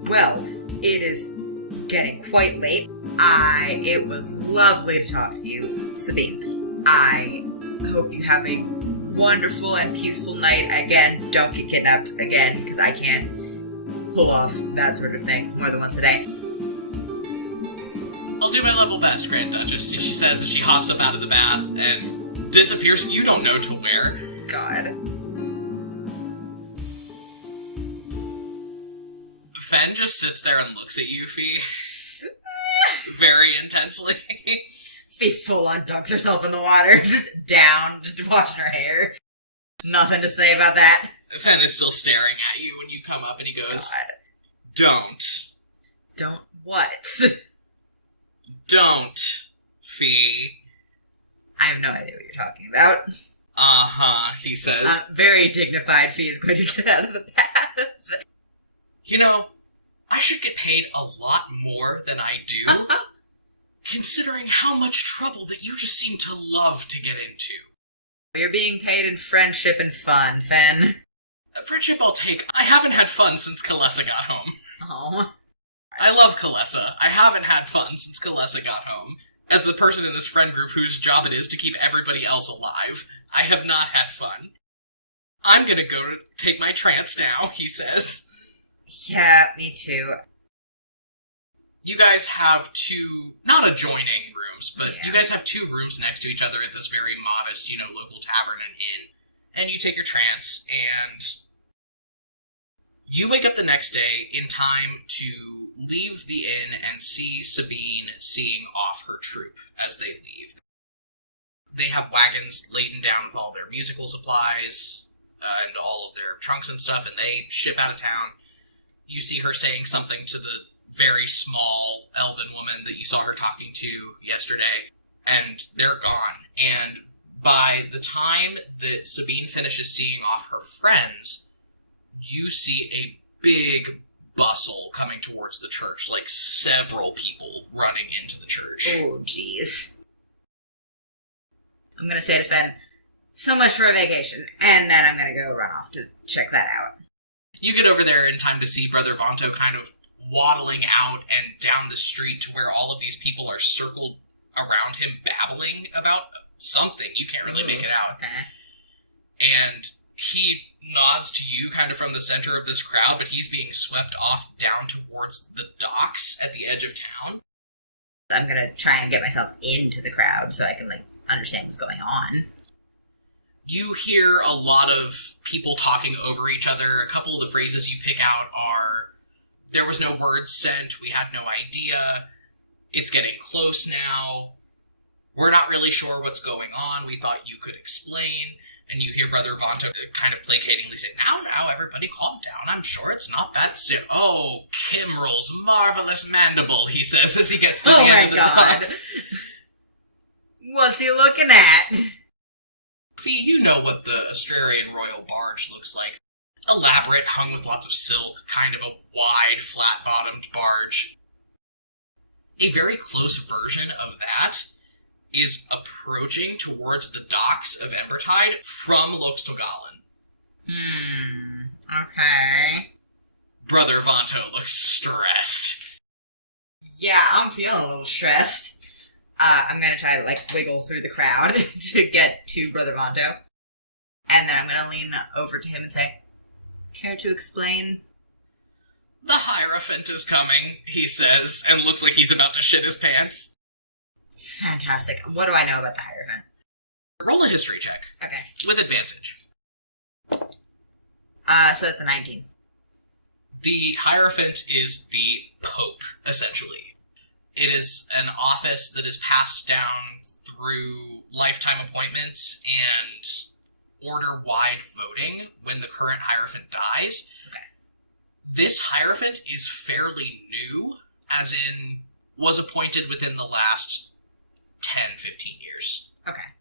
Well, it is getting quite late. It was lovely to talk to you, Sabine. I hope you have a wonderful and peaceful night. Again, don't get kidnapped again, because I can't pull off that sort of thing more than once a day. I'll do my level best, Grand Duchess, she says as she hops up out of the bath and disappears. You don't know to where. God. Fen just sits there and looks at you, Fee. Very intensely. Fee full on dunks herself in the water, just down, just washing her hair. Nothing to say about that. Fen is still staring at you when you come up, and he goes, God. Don't. Don't what? Don't, Fee. I have no idea what you're talking about. Uh-huh, he says. Very dignified. Fee is going to get out of the bath. You know, I should get paid a lot more than I do, considering how much trouble that you just seem to love to get into. You're being paid in friendship and fun, Fen. Friendship I'll take. I haven't had fun since Kalessa got home. Oh. I love Kalessa. I haven't had fun since Kalessa got home. As the person in this friend group whose job it is to keep everybody else alive, I have not had fun. I'm gonna go take my trance now, he says. Yeah, me too. You guys have two, not adjoining rooms, but Yeah. you guys have two rooms next to each other at this very modest, local tavern and inn. And you take your trance, and you wake up the next day in time to leave the inn and see Sabine seeing off her troop as they leave. They have wagons laden down with all their musical supplies and all of their trunks and stuff, and they ship out of town. You see her saying something to the very small elven woman that you saw her talking to yesterday, and they're gone. And by the time that Sabine finishes seeing off her friends, you see a big bustle coming towards the church, like several people running into the church. Oh, jeez. I'm gonna say to Fen, so much for a vacation, and then I'm gonna go run off to check that out. You get over there in time to see Brother Vanto kind of waddling out and down the street to where all of these people are circled around him babbling about something. You can't really make it out. Okay. And he nods to you kind of from the center of this crowd, but he's being swept off down towards the docks at the edge of town. I'm gonna try and get myself into the crowd so I can, understand what's going on. You hear a lot of people talking over each other. A couple of the phrases you pick out are, there was no word sent, we had no idea, it's getting close now, We're not really sure what's going on. We thought you could explain. And you hear Brother Vonto kind of placatingly say, now, everybody calm down. I'm sure it's not that serious. Oh, Kimrel's marvelous mandible, he says as he gets to the end of the docks. What's he looking at? Fee, you know what the Astrarian royal barge looks like. Elaborate, hung with lots of silk, kind of a wide, flat-bottomed barge. A very close version of that is approaching towards the docks of Embertide from Lokstogalan. Okay. Brother Vonto looks stressed. Yeah, I'm feeling a little stressed. I'm gonna try to, wiggle through the crowd to get to Brother Vonto. And then I'm gonna lean over to him and say, care to explain? The Hierophant is coming, he says, and looks like he's about to shit his pants. Fantastic. What do I know about the Hierophant? Roll a history check. Okay. With advantage. So that's a 19. The Hierophant is the Pope, essentially. It is an office that is passed down through lifetime appointments and order-wide voting when the current Hierophant dies. Okay. This Hierophant is fairly new, as in, was appointed within the last 10, 15 years. Okay.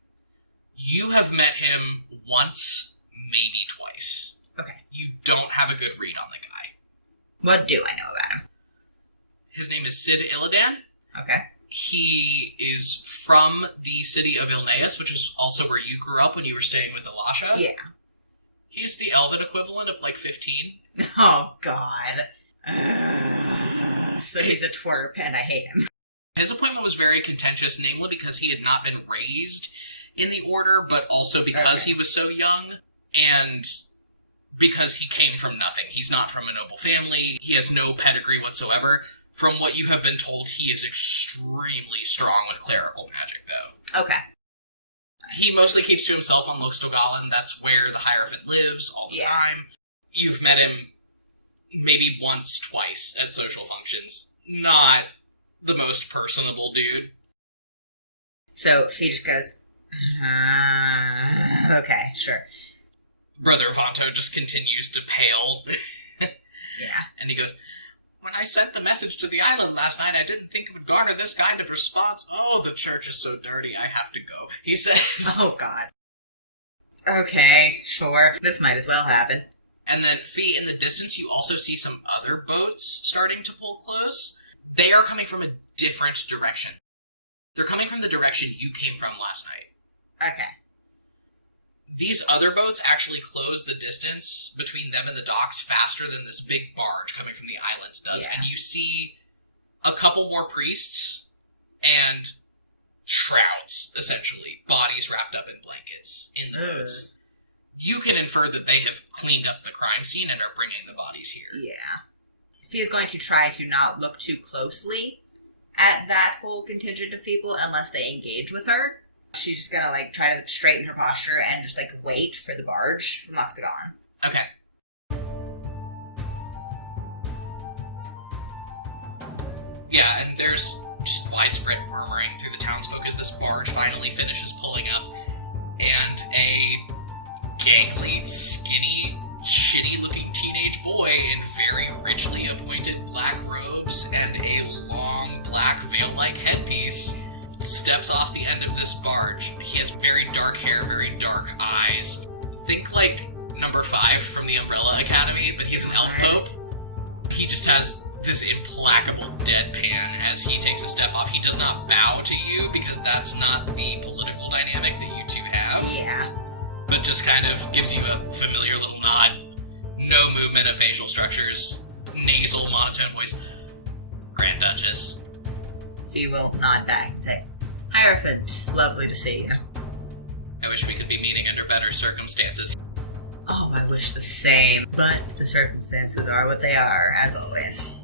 You have met him once, maybe twice. Okay. You don't have a good read on the guy. What do I know about him? His name is Sid Illidan. Okay. He is from the city of Ilneus, which is also where you grew up when you were staying with Elisha. Yeah. He's the elven equivalent of 15. Oh, God. So he's a twerp, and I hate him. His appointment was very contentious, namely because he had not been raised in the order, but also because he was so young, and because he came from nothing. He's not from a noble family. He has no pedigree whatsoever. From what you have been told, he is extremely strong with clerical magic, though. Okay. He mostly keeps to himself on Lokstogalan. That's where the Hierophant lives all the time. You've met him maybe once, twice at social functions. Not the most personable dude. So Fee just goes, okay, sure. Brother Vonto just continues to pale. Yeah. And he goes, when I sent the message to the island last night, I didn't think it would garner this kind of response. Oh, the church is so dirty, I have to go, he says. Oh, God. Okay, sure. This might as well happen. And then, Fee, in the distance, you also see some other boats starting to pull close. They are coming from a different direction. They're coming from the direction you came from last night. Okay. These other boats actually close the distance between them and the docks faster than this big barge coming from the island does. Yeah. And you see a couple more priests and shrouds, essentially, bodies wrapped up in blankets in the boats. You can infer that they have cleaned up the crime scene and are bringing the bodies here. Yeah. Fee is going to try to not look too closely at that whole contingent of people unless they engage with her. She's just gonna, try to straighten her posture and just, wait for the barge from Lokstogalan. Okay. Yeah, and there's just widespread murmuring through the townsfolk as this barge finally finishes pulling up, and a gangly, skinny, shitty-looking teenage boy in very richly appointed black robes and a long black veil-like headpiece steps off the end of this barge. He has very dark hair, very dark eyes. Think number 5 from the Umbrella Academy, but he's an elf pope. He just has this implacable deadpan as he takes a step off. He does not bow to you because that's not the political dynamic that you two have. Yeah. But just kind of gives you a familiar little nod. No movement of facial structures. Nasal, monotone voice. Grand Duchess. Fee will nod back and say, Hierophant, lovely to see you. I wish we could be meeting under better circumstances. Oh, I wish the same, but the circumstances are what they are, as always.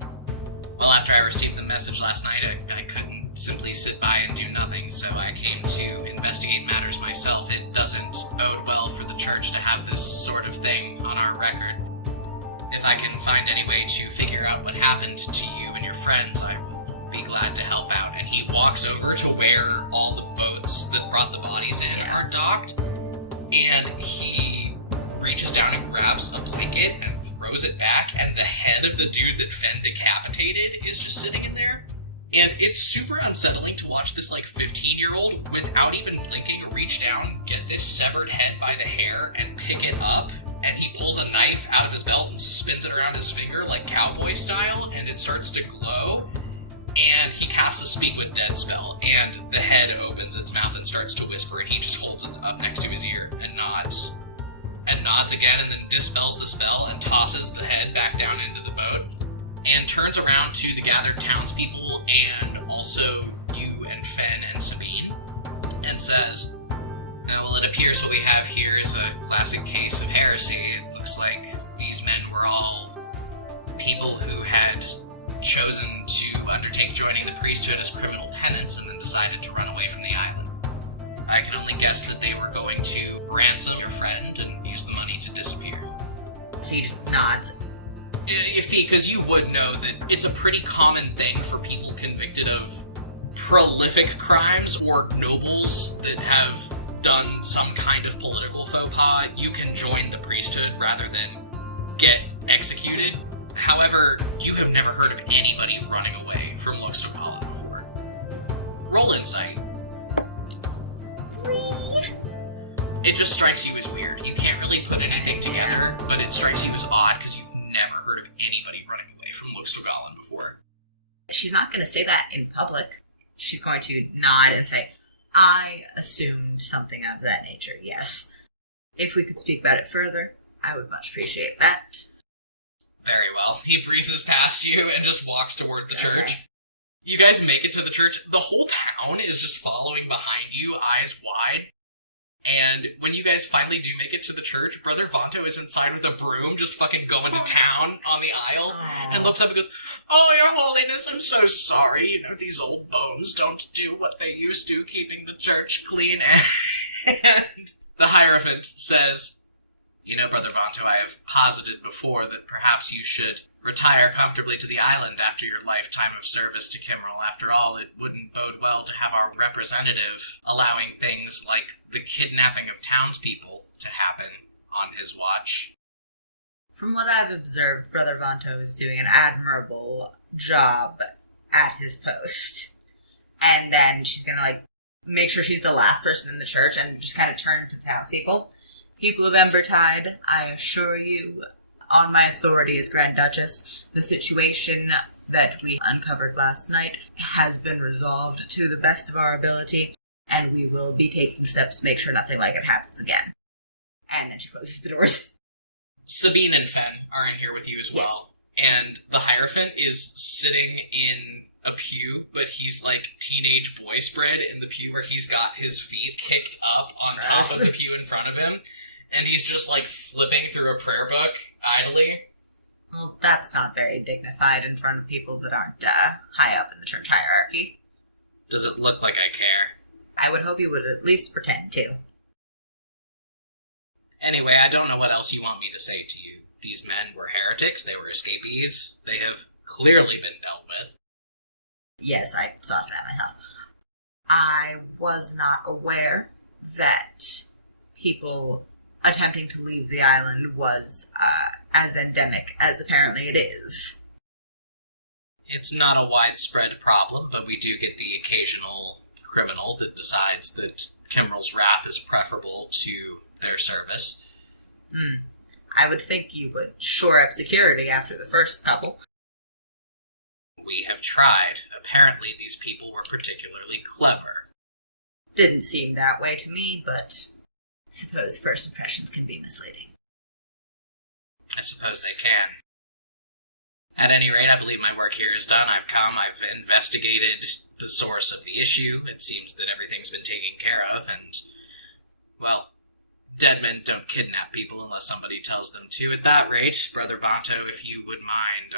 Well, after I received the message last night, I couldn't simply sit by and do nothing, so I came to investigate matters myself. It doesn't bode well for the church to have this sort of thing on our record. If I can find any way to figure out what happened to you and your friends, I will be glad to help out. And he walks over to where all the boats boats that brought the bodies in are docked, and he reaches down and grabs a blanket and throws it back, and the head of the dude that Fen decapitated is just sitting in there. And it's super unsettling to watch this, 15-year-old, without even blinking, reach down, get this severed head by the hair, and pick it up, and he pulls a knife out of his belt and spins it around his finger, like cowboy style, and it starts to glow, and he casts a Speak with Dead spell, and the head opens its mouth and starts to whisper, and he just holds it up next to his ear, and nods again, and then dispels the spell, and tosses the head back down into the boat, and turns around to the gathered townspeople, and also you and Fen and Sabine, and says, well, it appears what we have here is a classic case of heresy. It looks like these men were all people who had chosen to undertake joining the priesthood as criminal penance and then decided to run away from the island. I can only guess that they were going to ransom your friend and use the money to disappear. He just nods. Because you would know that it's a pretty common thing for people convicted of prolific crimes or nobles that have done some kind of political faux pas. You can join the priesthood rather than get executed. However, you have never heard of anybody running away from Lostogalan before. Roll insight. 3. It just strikes you as weird. You can't really put anything together, but it strikes you as odd because you've never heard of anybody running away from Lostogalan before. She's not going to say that in public. She's going to nod and say, I assumed something of that nature, yes. If we could speak about it further, I would much appreciate that. Very well. He breezes past you and just walks toward the church. You guys make it to the church. The whole town is just following behind you, eyes wide. And when you guys finally do make it to the church, Brother Vanto is inside with a broom, just fucking going to town on the aisle, and looks up and goes, "Oh, Your Holiness, I'm so sorry. These old bones don't do what they used to, keeping the church clean." And the Hierophant says, Brother Vanto, I have posited before that perhaps you should retire comfortably to the island after your lifetime of service to Kimmerl. After all, it wouldn't bode well to have our representative allowing things like the kidnapping of townspeople to happen on his watch. From what I've observed, Brother Vanto is doing an admirable job at his post. And then she's gonna, make sure she's the last person in the church and just kind of turn to the townspeople. People of Embertide, I assure you, on my authority as Grand Duchess, the situation that we uncovered last night has been resolved to the best of our ability, and we will be taking steps to make sure nothing like it happens again. And then she closes the doors. Sabine and Fen are in here with you as well, and the Hierophant is sitting in a pew, but he's teenage boy spread in the pew where he's got his feet kicked up on top of the pew in front of him, and he's just flipping through a prayer book idly. Well, that's not very dignified in front of people that aren't high up in the church hierarchy. Does it look like I care? I would hope you would at least pretend to. Anyway, I don't know what else you want me to say to you. These men were heretics, they were escapees, they have clearly been dealt with. Yes, I saw to that myself. I was not aware that people attempting to leave the island was as endemic as apparently it is. It's not a widespread problem, but we do get the occasional criminal that decides that Kimmerl's wrath is preferable to their service. I would think you would shore up security after the first couple. We have tried. Apparently these people were particularly clever. Didn't seem that way to me, but I suppose first impressions can be misleading. I suppose they can. At any rate, I believe my work here is done. I've investigated the source of the issue. It seems that everything's been taken care of, and, well, dead men don't kidnap people unless somebody tells them to. At that rate, Brother Vanto, if you would mind,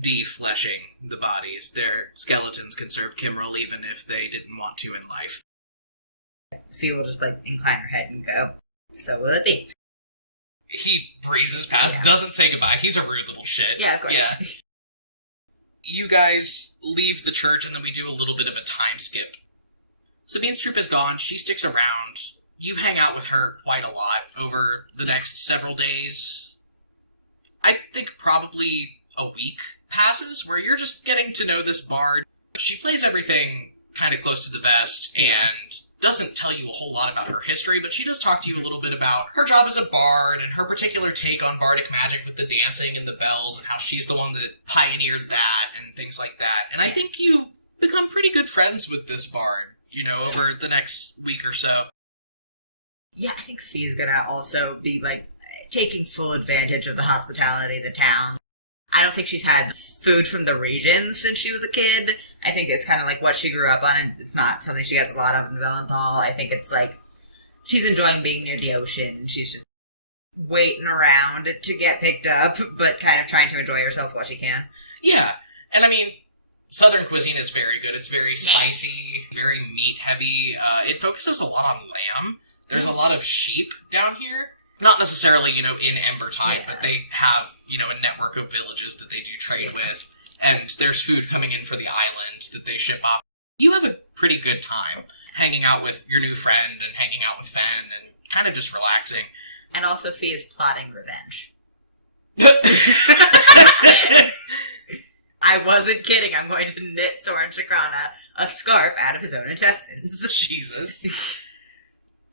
defleshing the bodies. Their skeletons can serve Kimmerl even if they didn't want to in life. She will just, incline her head and go, "So will it be." He breezes past, doesn't say goodbye. He's a rude little shit. Yeah, of course. Yeah. You guys leave the church, and then we do a little bit of a time skip. Sabine's troop is gone. She sticks around. You hang out with her quite a lot over the next several days. I think probably a week passes where you're just getting to know this bard. She plays everything kind of close to the vest and doesn't tell you a whole lot about her history, but she does talk to you a little bit about her job as a bard and her particular take on bardic magic with the dancing and the bells and how she's the one that pioneered that and things like that. And I think you become pretty good friends with this bard, over the next week or so. Yeah, I think Fee's gonna also be, taking full advantage of the hospitality of the town. I don't think she's had food from the region since she was a kid. I think it's kind of like what she grew up on, and it's not something she has a lot of in Valenthal. I think it's she's enjoying being near the ocean. She's just waiting around to get picked up, but kind of trying to enjoy herself while she can. Yeah, and I mean, Southern cuisine is very good. It's very spicy, very meat-heavy. It focuses a lot on lamb. There's a lot of sheep down here. Not necessarily, in Embertide, but they have, a network of villages that they do trade with. And there's food coming in for the island that they ship off. You have a pretty good time hanging out with your new friend and hanging out with Fen and kind of just relaxing. And also Fee is plotting revenge. I wasn't kidding. I'm going to knit Soren Chakrana a scarf out of his own intestines. Jesus.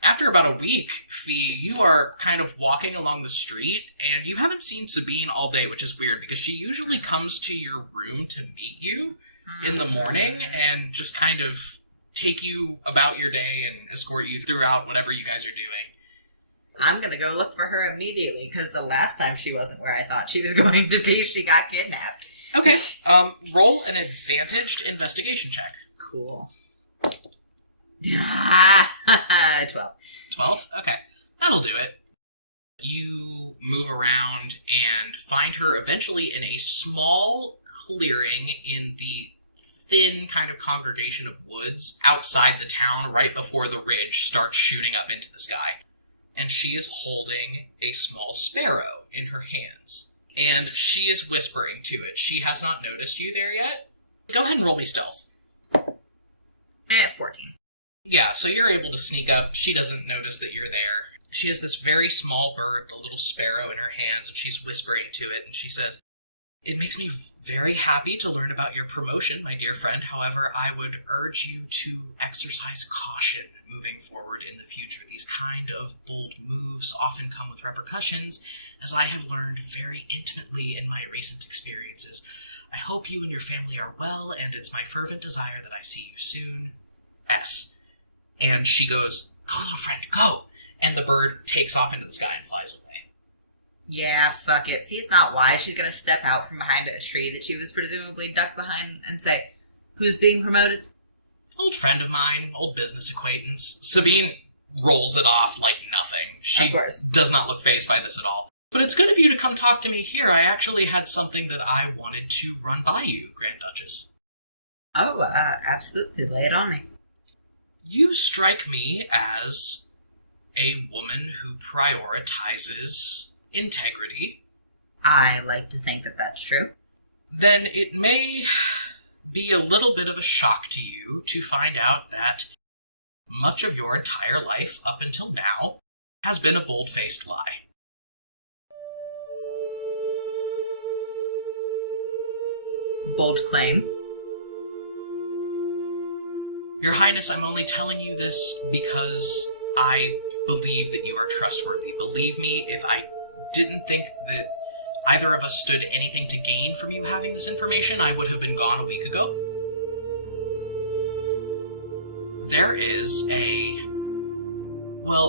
After about a week, Fee, you are kind of walking along the street, and you haven't seen Sabine all day, which is weird, because she usually comes to your room to meet you in the morning and just kind of take you about your day and escort you throughout whatever you guys are doing. I'm gonna go look for her immediately, because the last time she wasn't where I thought she was going to be, she got kidnapped. Okay, roll an advantaged investigation check. Cool. 12. 12? Okay, that'll do it. You move around and find her eventually in a small clearing in the thin kind of congregation of woods outside the town right before the ridge starts shooting up into the sky. And she is holding a small sparrow in her hands. And she is whispering to it. She has not noticed you there yet. Go ahead and roll me stealth. 14. Yeah, so you're able to sneak up. She doesn't notice that you're there. She has this very small bird, a little sparrow in her hands, and she's whispering to it, and she says, "It makes me very happy to learn about your promotion, my dear friend. However, I would urge you to exercise caution moving forward in the future. These kind of bold moves often come with repercussions, as I have learned very intimately in my recent experiences. I hope you and your family are well, and it's my fervent desire that I see you soon. S." And she goes, "Go, little friend, go!" And the bird takes off into the sky and flies away. Yeah, fuck it. If he's not wise, she's gonna step out from behind a tree that she was presumably ducked behind and say, "Who's being promoted?" "Old friend of mine, old business acquaintance." Sabine rolls it off like nothing. She Of course. does not look fazed by this at all. "But it's good of you to come talk to me here. I actually had something that I wanted to run by you, Grand Duchess." Oh, absolutely. Lay it on me. "You strike me as a woman who prioritizes integrity. I like to think that that's true. Then it may be a little bit of a shock to you to find out that much of your entire life up until now has been a bold-faced lie." Bold claim. "Your Highness, I'm only telling you this because I believe that you are trustworthy. Believe me, if I didn't think that either of us stood anything to gain from you having this information, I would have been gone a week ago. There is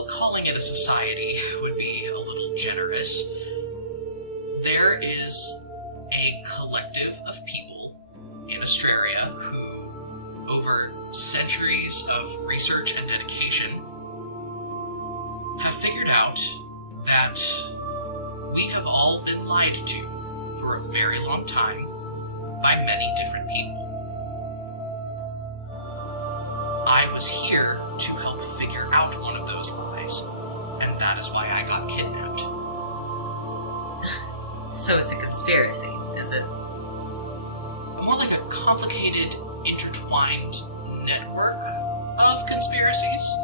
calling it a society would be a little generous. There is a collective of people in Astraria who, over centuries of research and dedication, have figured out that we have all been lied to for a very long time by many different people. I was here to help figure out one of those lies, and that is why I got kidnapped." So it's a conspiracy, is it? More like a complicated, intertwined network of conspiracies.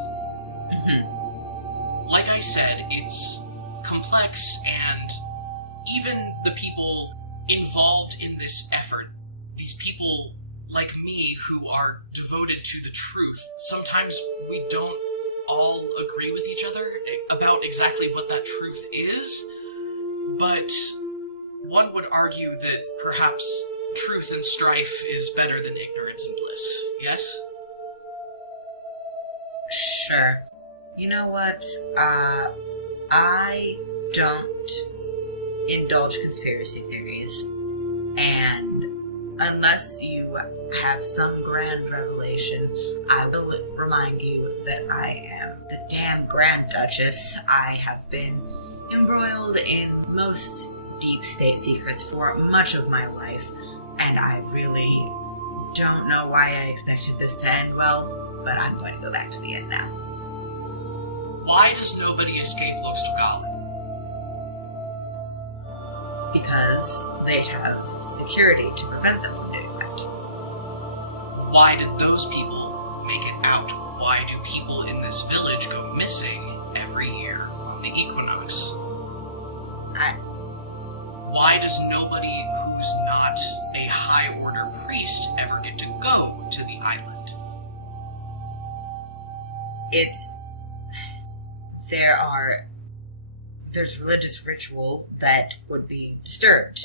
Mm-hmm. Like I said, it's complex, and even the people involved in this effort, these people like me who are devoted to the truth, sometimes we don't all agree with each other about exactly what that truth is, but one would argue that perhaps truth and strife is better than ignorance and bliss, yes? Sure. You know what? I don't indulge conspiracy theories, and unless you have some grand revelation, I will remind you that I am the damn Grand Duchess. I have been embroiled in most deep state secrets for much of my life, and I really don't know why I expected this to end well, but I'm going to go back to the end now. Why does nobody escape Luxtogala? Because they have security to prevent them from doing that. Why did those people make it out? Why do people in this village go missing every year on the equinox? Why does nobody who's not a high-order priest ever get to go to the island? There's religious ritual that would be disturbed.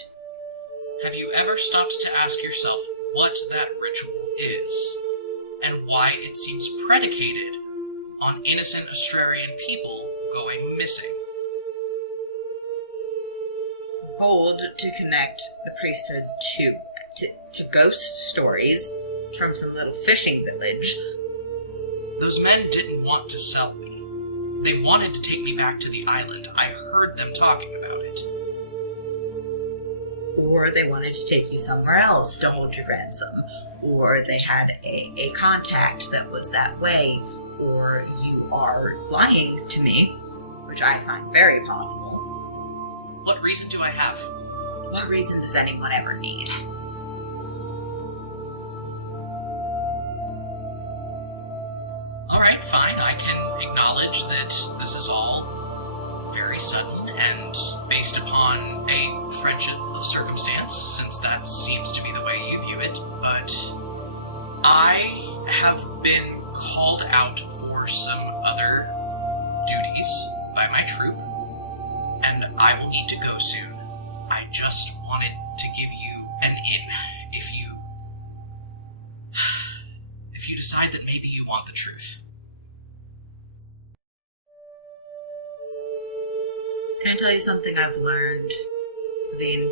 Have you ever stopped to ask yourself what that ritual is, and why it seems predicated on innocent Astrarian people going missing? Bold to connect the priesthood to ghost stories from some little fishing village. Those men didn't want to sell me. They wanted to take me back to the island. I heard them talking about it. Or they wanted to take you somewhere else to hold your ransom. Or they had a contact that was that way. Or you are lying to me, which I find very possible. What reason do I have? What reason does anyone ever need? Alright, fine. I can acknowledge that this is all very sudden and based upon a friendship of circumstance, since that seems to be the way you view it, but I have been called out for some other duties by my troop, and I will need to go soon. I just wanted to give you an in if you decide that maybe you want the truth. Can I tell you something I've learned, Sabine?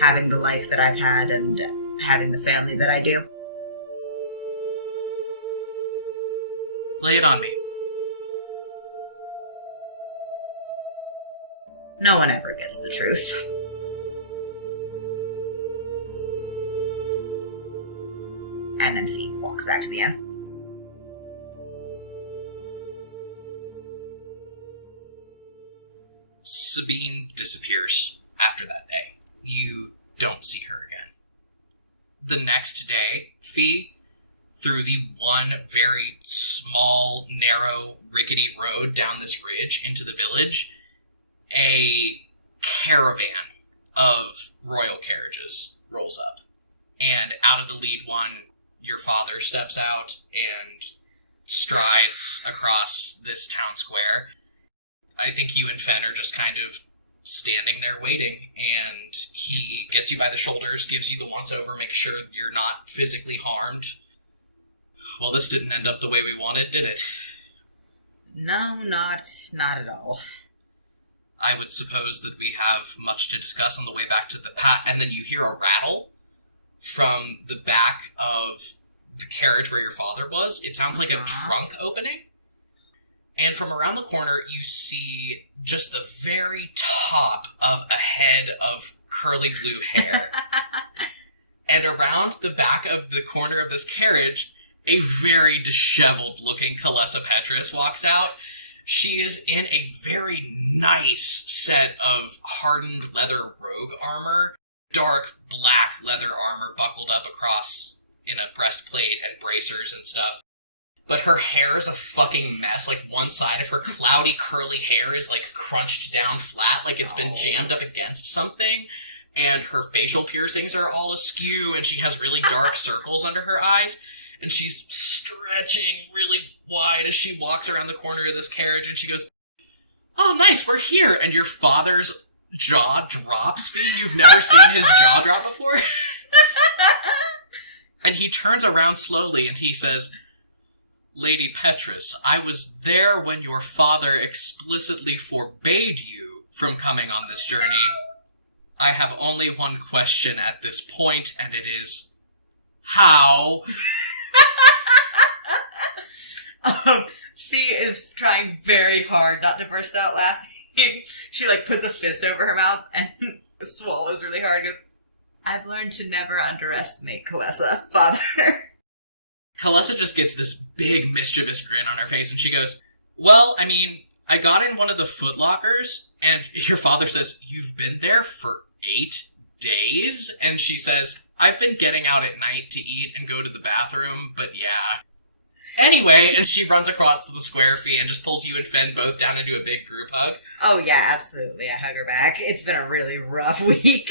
Having the life that I've had and having the family that I do. Lay it on me. No one ever gets the truth. And then Fee walks back to the end. Sabine disappears after that day. You don't see her again. The next day, Fee, through the one very small, narrow, rickety road down this ridge into the village, a caravan of royal carriages rolls up. And out of the lead one, your father steps out and strides across this town square. I think you and Fen are just kind of standing there waiting, and he gets you by the shoulders, gives you the once-over, makes sure you're not physically harmed. Well, this didn't end up the way we wanted, did it? No, not at all. I would suppose that we have much to discuss on the way back to the path, and then you hear a rattle from the back of the carriage where your father was. It sounds like a trunk opening. And from around the corner, you see just the very top of a head of curly blue hair. And around the back of the corner of this carriage, a very disheveled-looking Kalessa Petrus walks out. She is in a very nice set of hardened leather rogue armor, dark black leather armor buckled up across in a breastplate and bracers and stuff. but her hair is a fucking mess. Like, one side of her cloudy, curly hair is, like, crunched down flat, like it's been jammed up against something, and her facial piercings are all askew, and she has really dark circles under her eyes, and she's stretching really wide as she walks around the corner of this carriage, and she goes, "Oh, nice, we're here," and your father's jaw drops, Fee. You've never seen his jaw drop before? And he turns around slowly, and he says, "Lady Petrus, I was there when your father explicitly forbade you from coming on this journey. I have only one question at this point, and it is, how?" She is trying very hard not to burst out laughing. She, like, puts a fist over her mouth and swallows really hard. Goes, "I've learned to never underestimate Kalessa, father." Kalessa just gets this big mischievous grin on her face, and she goes, "Well, I mean, I got in one of the footlockers, and your father says, you've been there for 8 days? And she says, I've been getting out at night to eat and go to the bathroom, but yeah. Anyway, and she runs across to the square, Fee, and just pulls you and Fen both down into a big group hug. Oh, yeah, absolutely. I hug her back. It's been a really rough week.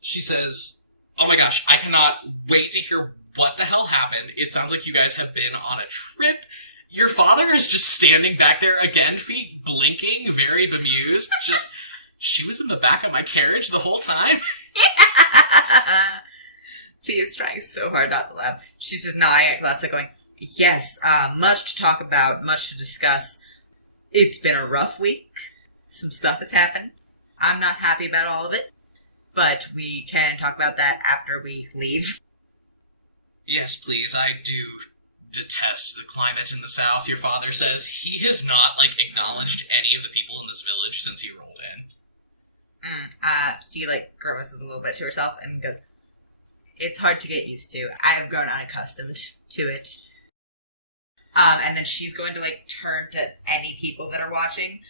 She says, "Oh my gosh, I cannot wait to hear what the hell happened. It sounds like you guys have been on a trip. Your father is just standing back there again, Fee, blinking, very bemused. Just, she was in the back of my carriage the whole time." Fee is trying so hard not to laugh. She's just nodding at Kalessa going, "Yes, much to talk about, much to discuss. It's been a rough week. Some stuff has happened. I'm not happy about all of it, but we can talk about that after we leave." "Yes, please, I do detest the climate in the south," your father says. He has not, like, acknowledged any of the people in this village since he rolled in. She, like, grimaces a little bit to herself and goes, "It's hard to get used to. I have grown unaccustomed to it." And then she's going to, like, turn to any people that are watching.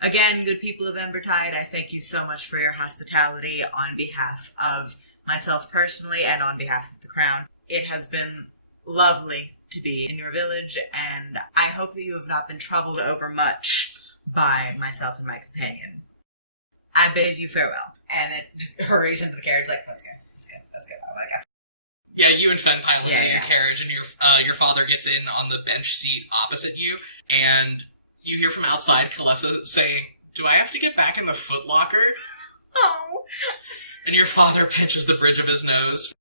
"Again, good people of Embertide, I thank you so much for your hospitality on behalf of myself personally and on behalf of the Crown. It has been lovely to be in your village, and I hope that you have not been troubled over much by myself and my companion. I bid you farewell." And then just hurries into the carriage like, let's go, oh my god. Yeah, you and Fen pile into the carriage, and your father gets in on the bench seat opposite you, and you hear from outside Kalessa saying, "Do I have to get back in the footlocker?" Oh. And your father pinches the bridge of his nose.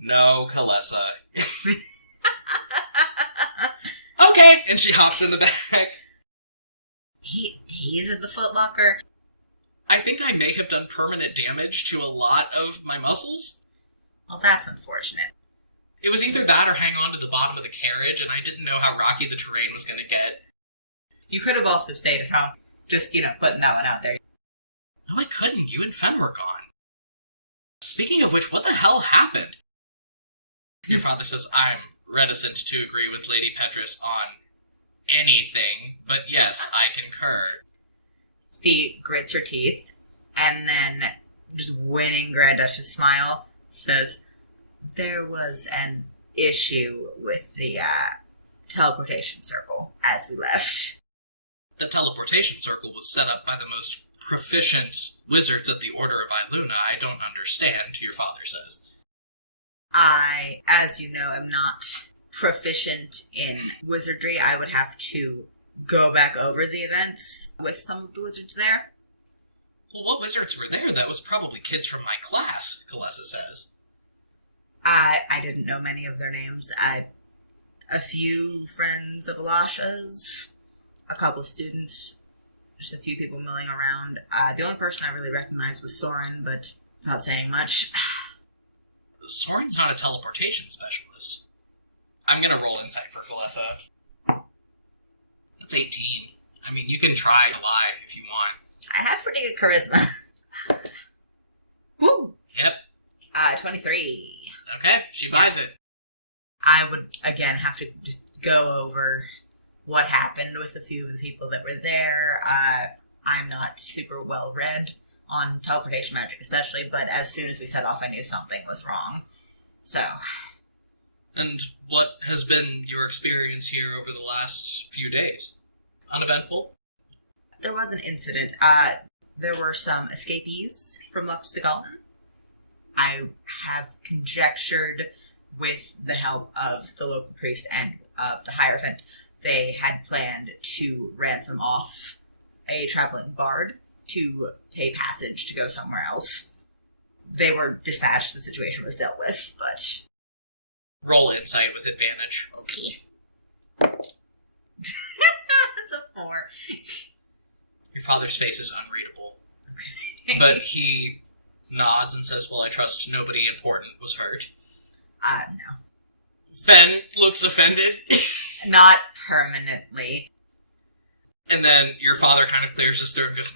"No, Kalessa." "Okay," and she hops in the back. 8 days at the footlocker? "I think I may have done permanent damage to a lot of my muscles." Well, that's unfortunate. It was either that or hang on to the bottom of the carriage, and I didn't know how rocky the terrain was going to get. You could have also stayed at home. Just, putting that one out there. No, I couldn't. You and Fen were gone. Speaking of which, what the hell happened? Your father says, "I'm reticent to agree with Lady Petrus on anything, but yes, I concur." Fee grits her teeth, and then, just winning Grand Duchess' smile, says, "There was an issue with the teleportation circle as we left." The teleportation circle was set up by the most proficient wizards at the Order of Iluna. I don't understand, your father says. I, as you know, am not proficient in wizardry. I would have to go back over the events with some of the wizards there. Well, what wizards were there? That was probably kids from my class, Kalessa says. I didn't know many of their names. A few friends of Elisha's, a couple of students, just a few people milling around. The only person I really recognized was Soren, but it's not saying much. Soren's not a teleportation specialist. I'm gonna roll insight for Kalessa. That's 18. I mean, you can try to lie if you want. I have pretty good charisma. Woo! Yep. 23. Okay, she buys it. I would, again, have to just go over what happened with a few of the people that were there. I'm not super well read on teleportation magic especially, but as soon as we set off, I knew something was wrong. So, And what has been your experience here over the last few days? Uneventful? There was an incident. There were some escapees from Lux to Galton. I have conjectured, with the help of the local priest and of the Hierophant, they had planned to ransom off a traveling bard to pay passage to go somewhere else. They were dispatched, the situation was dealt with, but... Roll insight with advantage. Okay. That's a 4. Your father's face is unreadable. But he nods and says, well, I trust nobody important was hurt. No. Fen looks offended. Not permanently. And then your father kind of clears his throat and goes,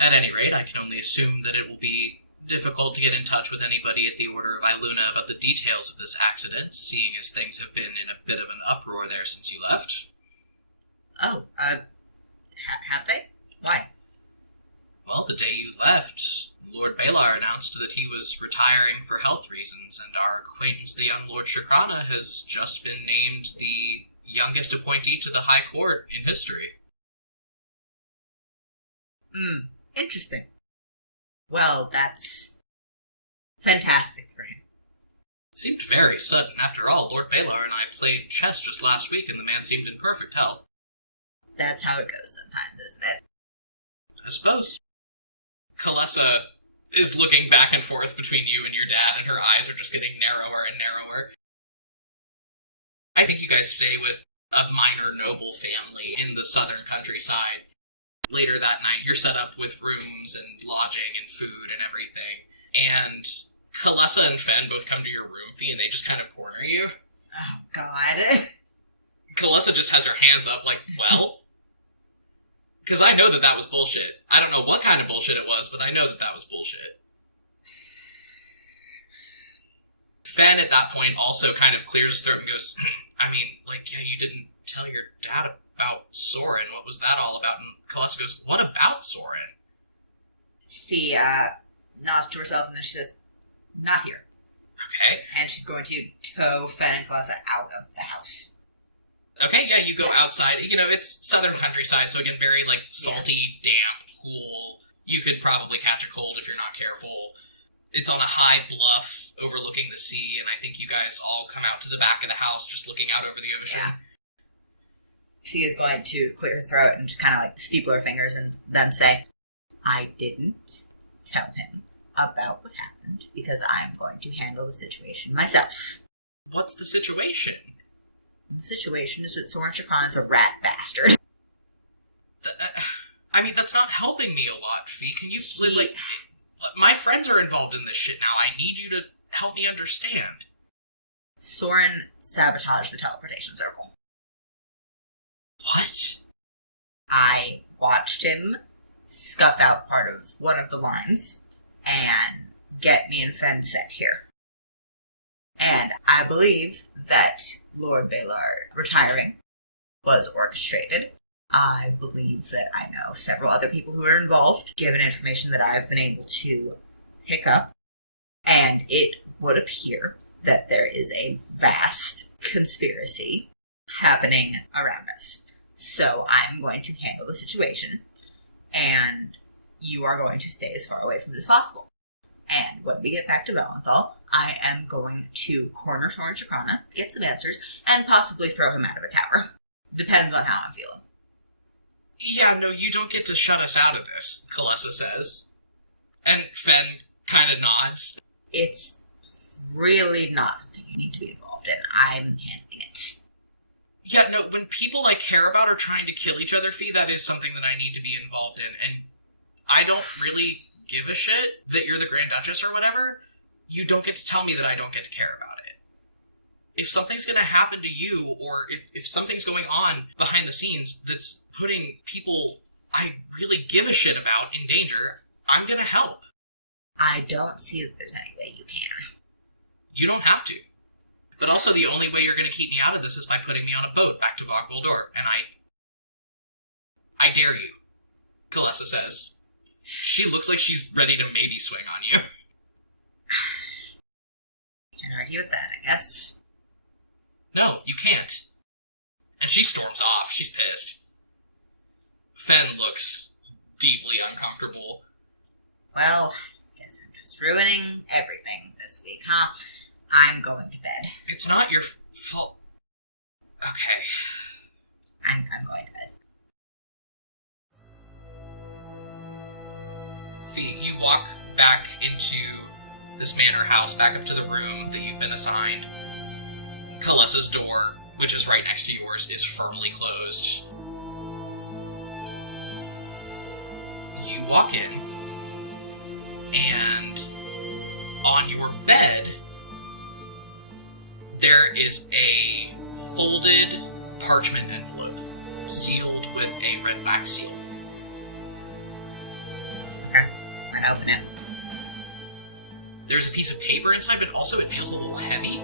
at any rate, I can only assume that it will be difficult to get in touch with anybody at the Order of Iluna about the details of this accident, seeing as things have been in a bit of an uproar there since you left. Oh, have they? Why? Well, the day you left, Lord Balar announced that he was retiring for health reasons, and our acquaintance, the young Lord Shakrana, has just been named the youngest appointee to the High Court in history. Interesting. Well, that's fantastic for him. It seemed very sudden. After all, Lord Balar and I played chess just last week, and the man seemed in perfect health. That's how it goes sometimes, isn't it? I suppose. Kalessa is looking back and forth between you and your dad, and her eyes are just getting narrower and narrower. I think you guys stay with a minor noble family in the southern countryside. Later that night, you're set up with rooms and lodging and food and everything. And Kalessa and Fen both come to your room, Fee, and they just kind of corner you. Oh, God. Kalessa just has her hands up like, well? Because I know that that was bullshit. I don't know what kind of bullshit it was, but I know that that was bullshit. Fen, at that point, also kind of clears his throat and goes, I mean, like, yeah, you didn't tell your dad about Soren. What was that all about? And Kalessa goes, what about Soren? She nods to herself and then she says, not here. Okay. And she's going to tow Fen and Kalessa out of the house. Okay, yeah, you go outside. You know, it's southern countryside, so again, very, like, salty, damp, cool. You could probably catch a cold if you're not careful. It's on a high bluff overlooking the sea, and I think you guys all come out to the back of the house just looking out over the ocean. Yeah. She is going to clear her throat and just kind of like steeple her fingers and then say, I didn't tell him about what happened because I'm going to handle the situation myself. What's the situation? The situation is that Soren Chakran is a rat bastard. I mean, that's not helping me a lot, Fee. Can you, like, my friends are involved in this shit now. I need you to help me understand. Soren sabotaged the teleportation circle. What? I watched him scuff out part of one of the lines and get me and Fen sent here. And I believe that Lord Balar retiring was orchestrated. I believe that I know several other people who are involved, given information that I've been able to pick up. And it would appear that there is a vast conspiracy happening around us. So I'm going to handle the situation, and you are going to stay as far away from it as possible. And when we get back to Valenthal, I am going to corner Soren Chakrana, get some answers, and possibly throw him out of a tower. Depends on how I'm feeling. Yeah, no, you don't get to shut us out of this, Kalessa says. And Fen kind of nods. It's really not something you need to be involved in. I'm handling it. Yeah, no, when people I care about are trying to kill each other, Fee, that is something that I need to be involved in. And I don't really give a shit that you're the Grand Duchess or whatever. You don't get to tell me that I don't get to care about it. If something's going to happen to you, or if something's going on behind the scenes that's putting people I really give a shit about in danger, I'm going to help. I don't see that there's any way you can. You don't have to. But also the only way you're going to keep me out of this is by putting me on a boat back to Vogvildor, and I dare you, Kalessa says. She looks like she's ready to maybe swing on you. Can't argue with that, I guess. No, you can't. And she storms off. She's pissed. Fen looks deeply uncomfortable. Well, guess I'm just ruining everything this week, huh? I'm going to bed. It's not your fault. Okay. I'm going to bed. Fee, you walk back into this manor house, back up to the room that you've been assigned. Kalessa's door, which is right next to yours, is firmly closed. You walk in, and on your bed, there is a folded parchment envelope sealed with a red wax seal. Okay, I'm gonna open it. There's a piece of paper inside, but also it feels a little heavy.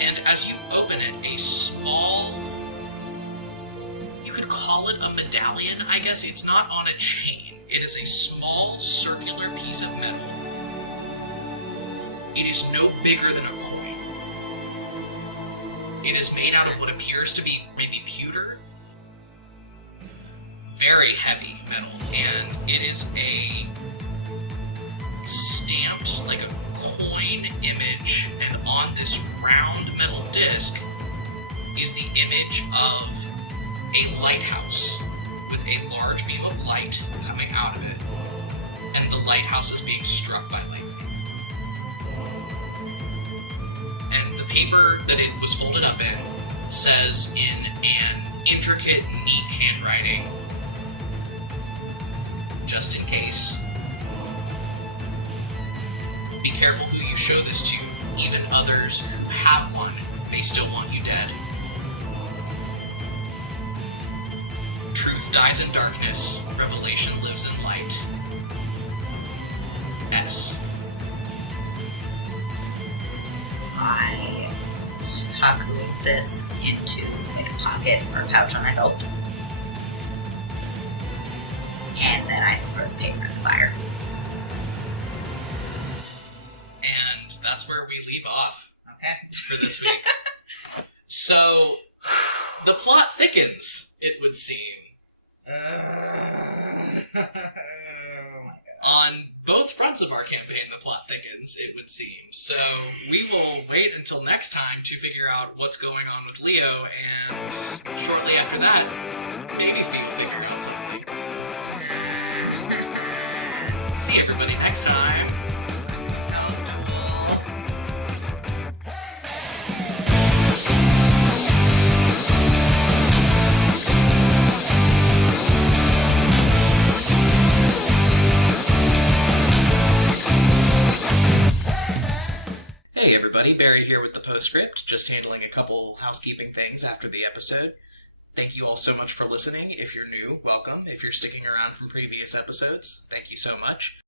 And as you open it, a small, you could call it a medallion, I guess. It's not on a chain. It is a small circular piece of metal. It is no bigger than a coin. It is made out of what appears to be maybe pewter. Very heavy metal. And it is a stamped, like a coin image, and on this round metal disc is the image of a lighthouse with a large beam of light coming out of it, and the lighthouse is being struck by lightning. And the paper that it was folded up in says in an intricate, neat handwriting, just in case, be careful who you show this to. Even others who have one may still want you dead. Truth dies in darkness. Revelation lives in light. S. I tuck the little disc into like a pocket or a pouch on my belt. And then I throw the paper in the fire. And that's where we leave off Okay. for this week. So, the plot thickens, it would seem. Oh my god. On both fronts of our campaign, the plot thickens, it would seem. So, we will wait until next time to figure out what's going on with Leo, and shortly after that, maybe Fee will figure out something. See everybody next time. Hey everybody, Barry here with the postscript, just handling a couple housekeeping things after the episode. Thank you all so much for listening. If you're new, welcome. If you're sticking around from previous episodes, thank you so much.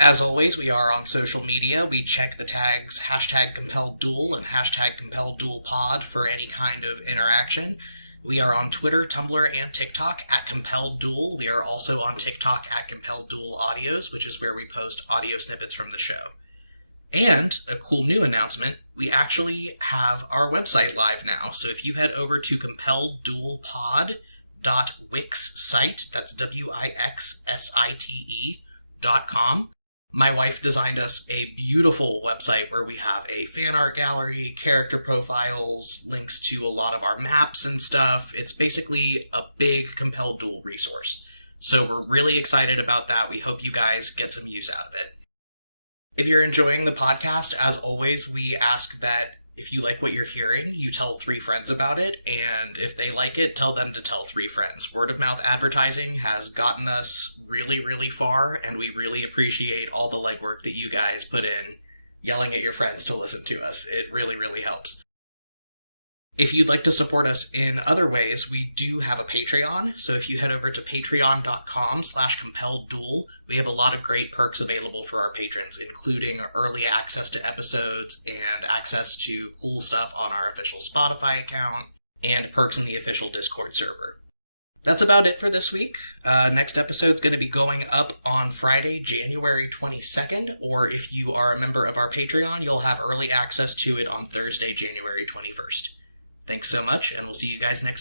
As always, we are on social media. We check the tags #CompelledDuel and #CompelledDuelPod for any kind of interaction. We are on Twitter, Tumblr, and TikTok @CompelledDuel. We are also on TikTok @CompelledDuelAudios, which is where we post audio snippets from the show. And a cool new announcement, we actually have our website live now. So if you head over to compelledduelpod.wixsite, that's WIXSITE.com, my wife designed us a beautiful website where we have a fan art gallery, character profiles, links to a lot of our maps and stuff. It's basically a big Compelled Duel resource. So we're really excited about that. We hope you guys get some use out of it. If you're enjoying the podcast, as always, we ask that if you like what you're hearing, you tell 3 friends about it, and if they like it, tell them to tell 3 friends. Word-of-mouth advertising has gotten us really, really far, and we really appreciate all the legwork that you guys put in yelling at your friends to listen to us. It really, really helps. If you'd like to support us in other ways, we do have a Patreon, so if you head over to patreon.com/compelledduel, we have a lot of great perks available for our patrons, including early access to episodes and access to cool stuff on our official Spotify account, and perks in the official Discord server. That's about it for this week. Next episode's going to be going up on Friday, January 22nd, or if you are a member of our Patreon, you'll have early access to it on Thursday, January 21st. Thanks so much, and we'll see you guys next week.